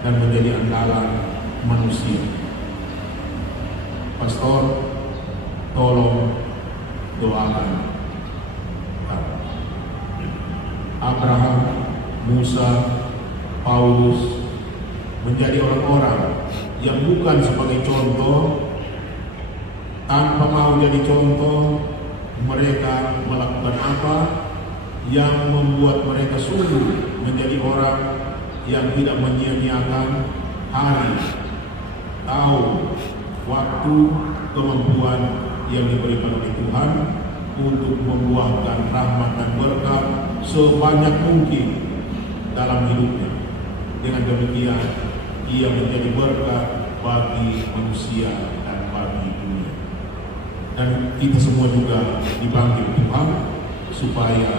dan menjadi andalan manusia. Pastor, tolong doakan Abraham, Musa, Paulus menjadi orang-orang yang bukan sebagai contoh, tanpa mau jadi contoh, mereka melakukan apa yang membuat mereka sungguh menjadi orang yang tidak menyia-nyiakan hari, tahun, waktu, kemampuan yang diberikan oleh Tuhan untuk membuahkan rahmat dan berkat sebanyak mungkin dalam hidupnya. Dengan demikian, ia menjadi berkat bagi manusia dan bagi dunia. Dan kita semua juga dipanggil Tuhan supaya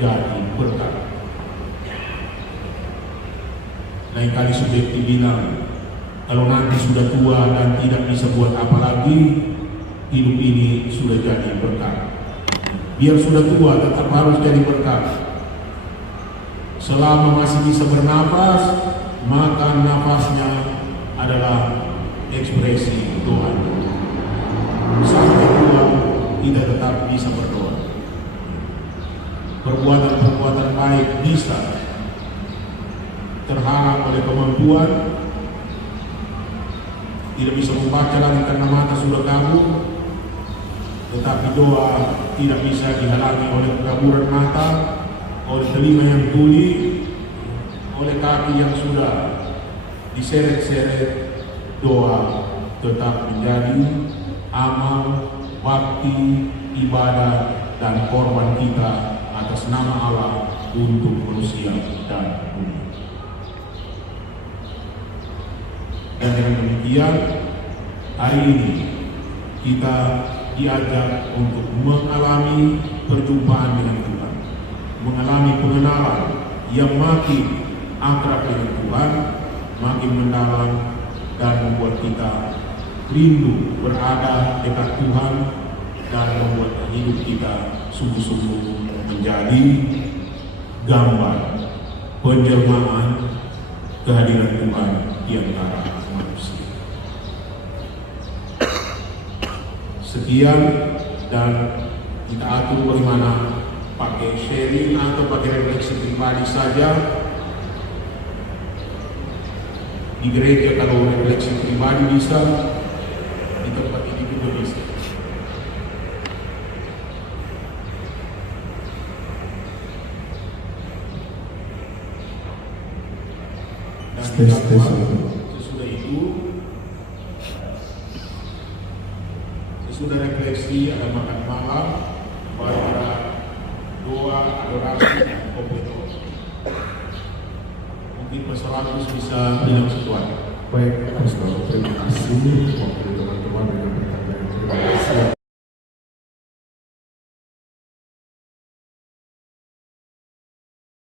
jadi berkat. Lain kali sudah dibilang, kalau nanti sudah tua dan tidak bisa buat apa lagi, hidup ini sudah jadi berkat. Biar sudah tua tetap harus jadi berkat. Selama masih bisa bernapas, maka nafasnya adalah ekspresi Tuhan. Sampai tua tidak tetap bisa berdoa. Perbuatan-perbuatan baik bisa terhalang oleh kemampuan, tidak bisa membaca lagi karena mata sudah kabur, tetapi doa tidak bisa dihalangi oleh kekaburan mata, oleh telinga yang tuli, oleh kaki yang sudah diseret-seret. Doa tetap menjadi amal, bakti, ibadah, dan korban kita atas nama Allah untuk manusia dan bumi. Dan dengan demikian, hari ini kita diajak untuk mengalami perjumpaan dengan Tuhan, mengalami pengenalan yang makin akrab dengan Tuhan, makin mendalam, dan membuat kita rindu berada dekat Tuhan, dan membuat hidup kita sungguh-sungguh menjadi gambar penjelmaan kehadiran Tuhan di antara manusia. Sekian, dan kita atur bagaimana pakai sharing atau pakai refleksi pribadi saja. Di gereja kalau refleksi pribadi bisa, di tempat ini juga bisa. Dan sesudah refleksi ada makan malam, baru ada doa, adorasi, dan kompleto. Mungkin Pastor Agus bisa bilang sesuatu. Baik, Pastor, terima kasih.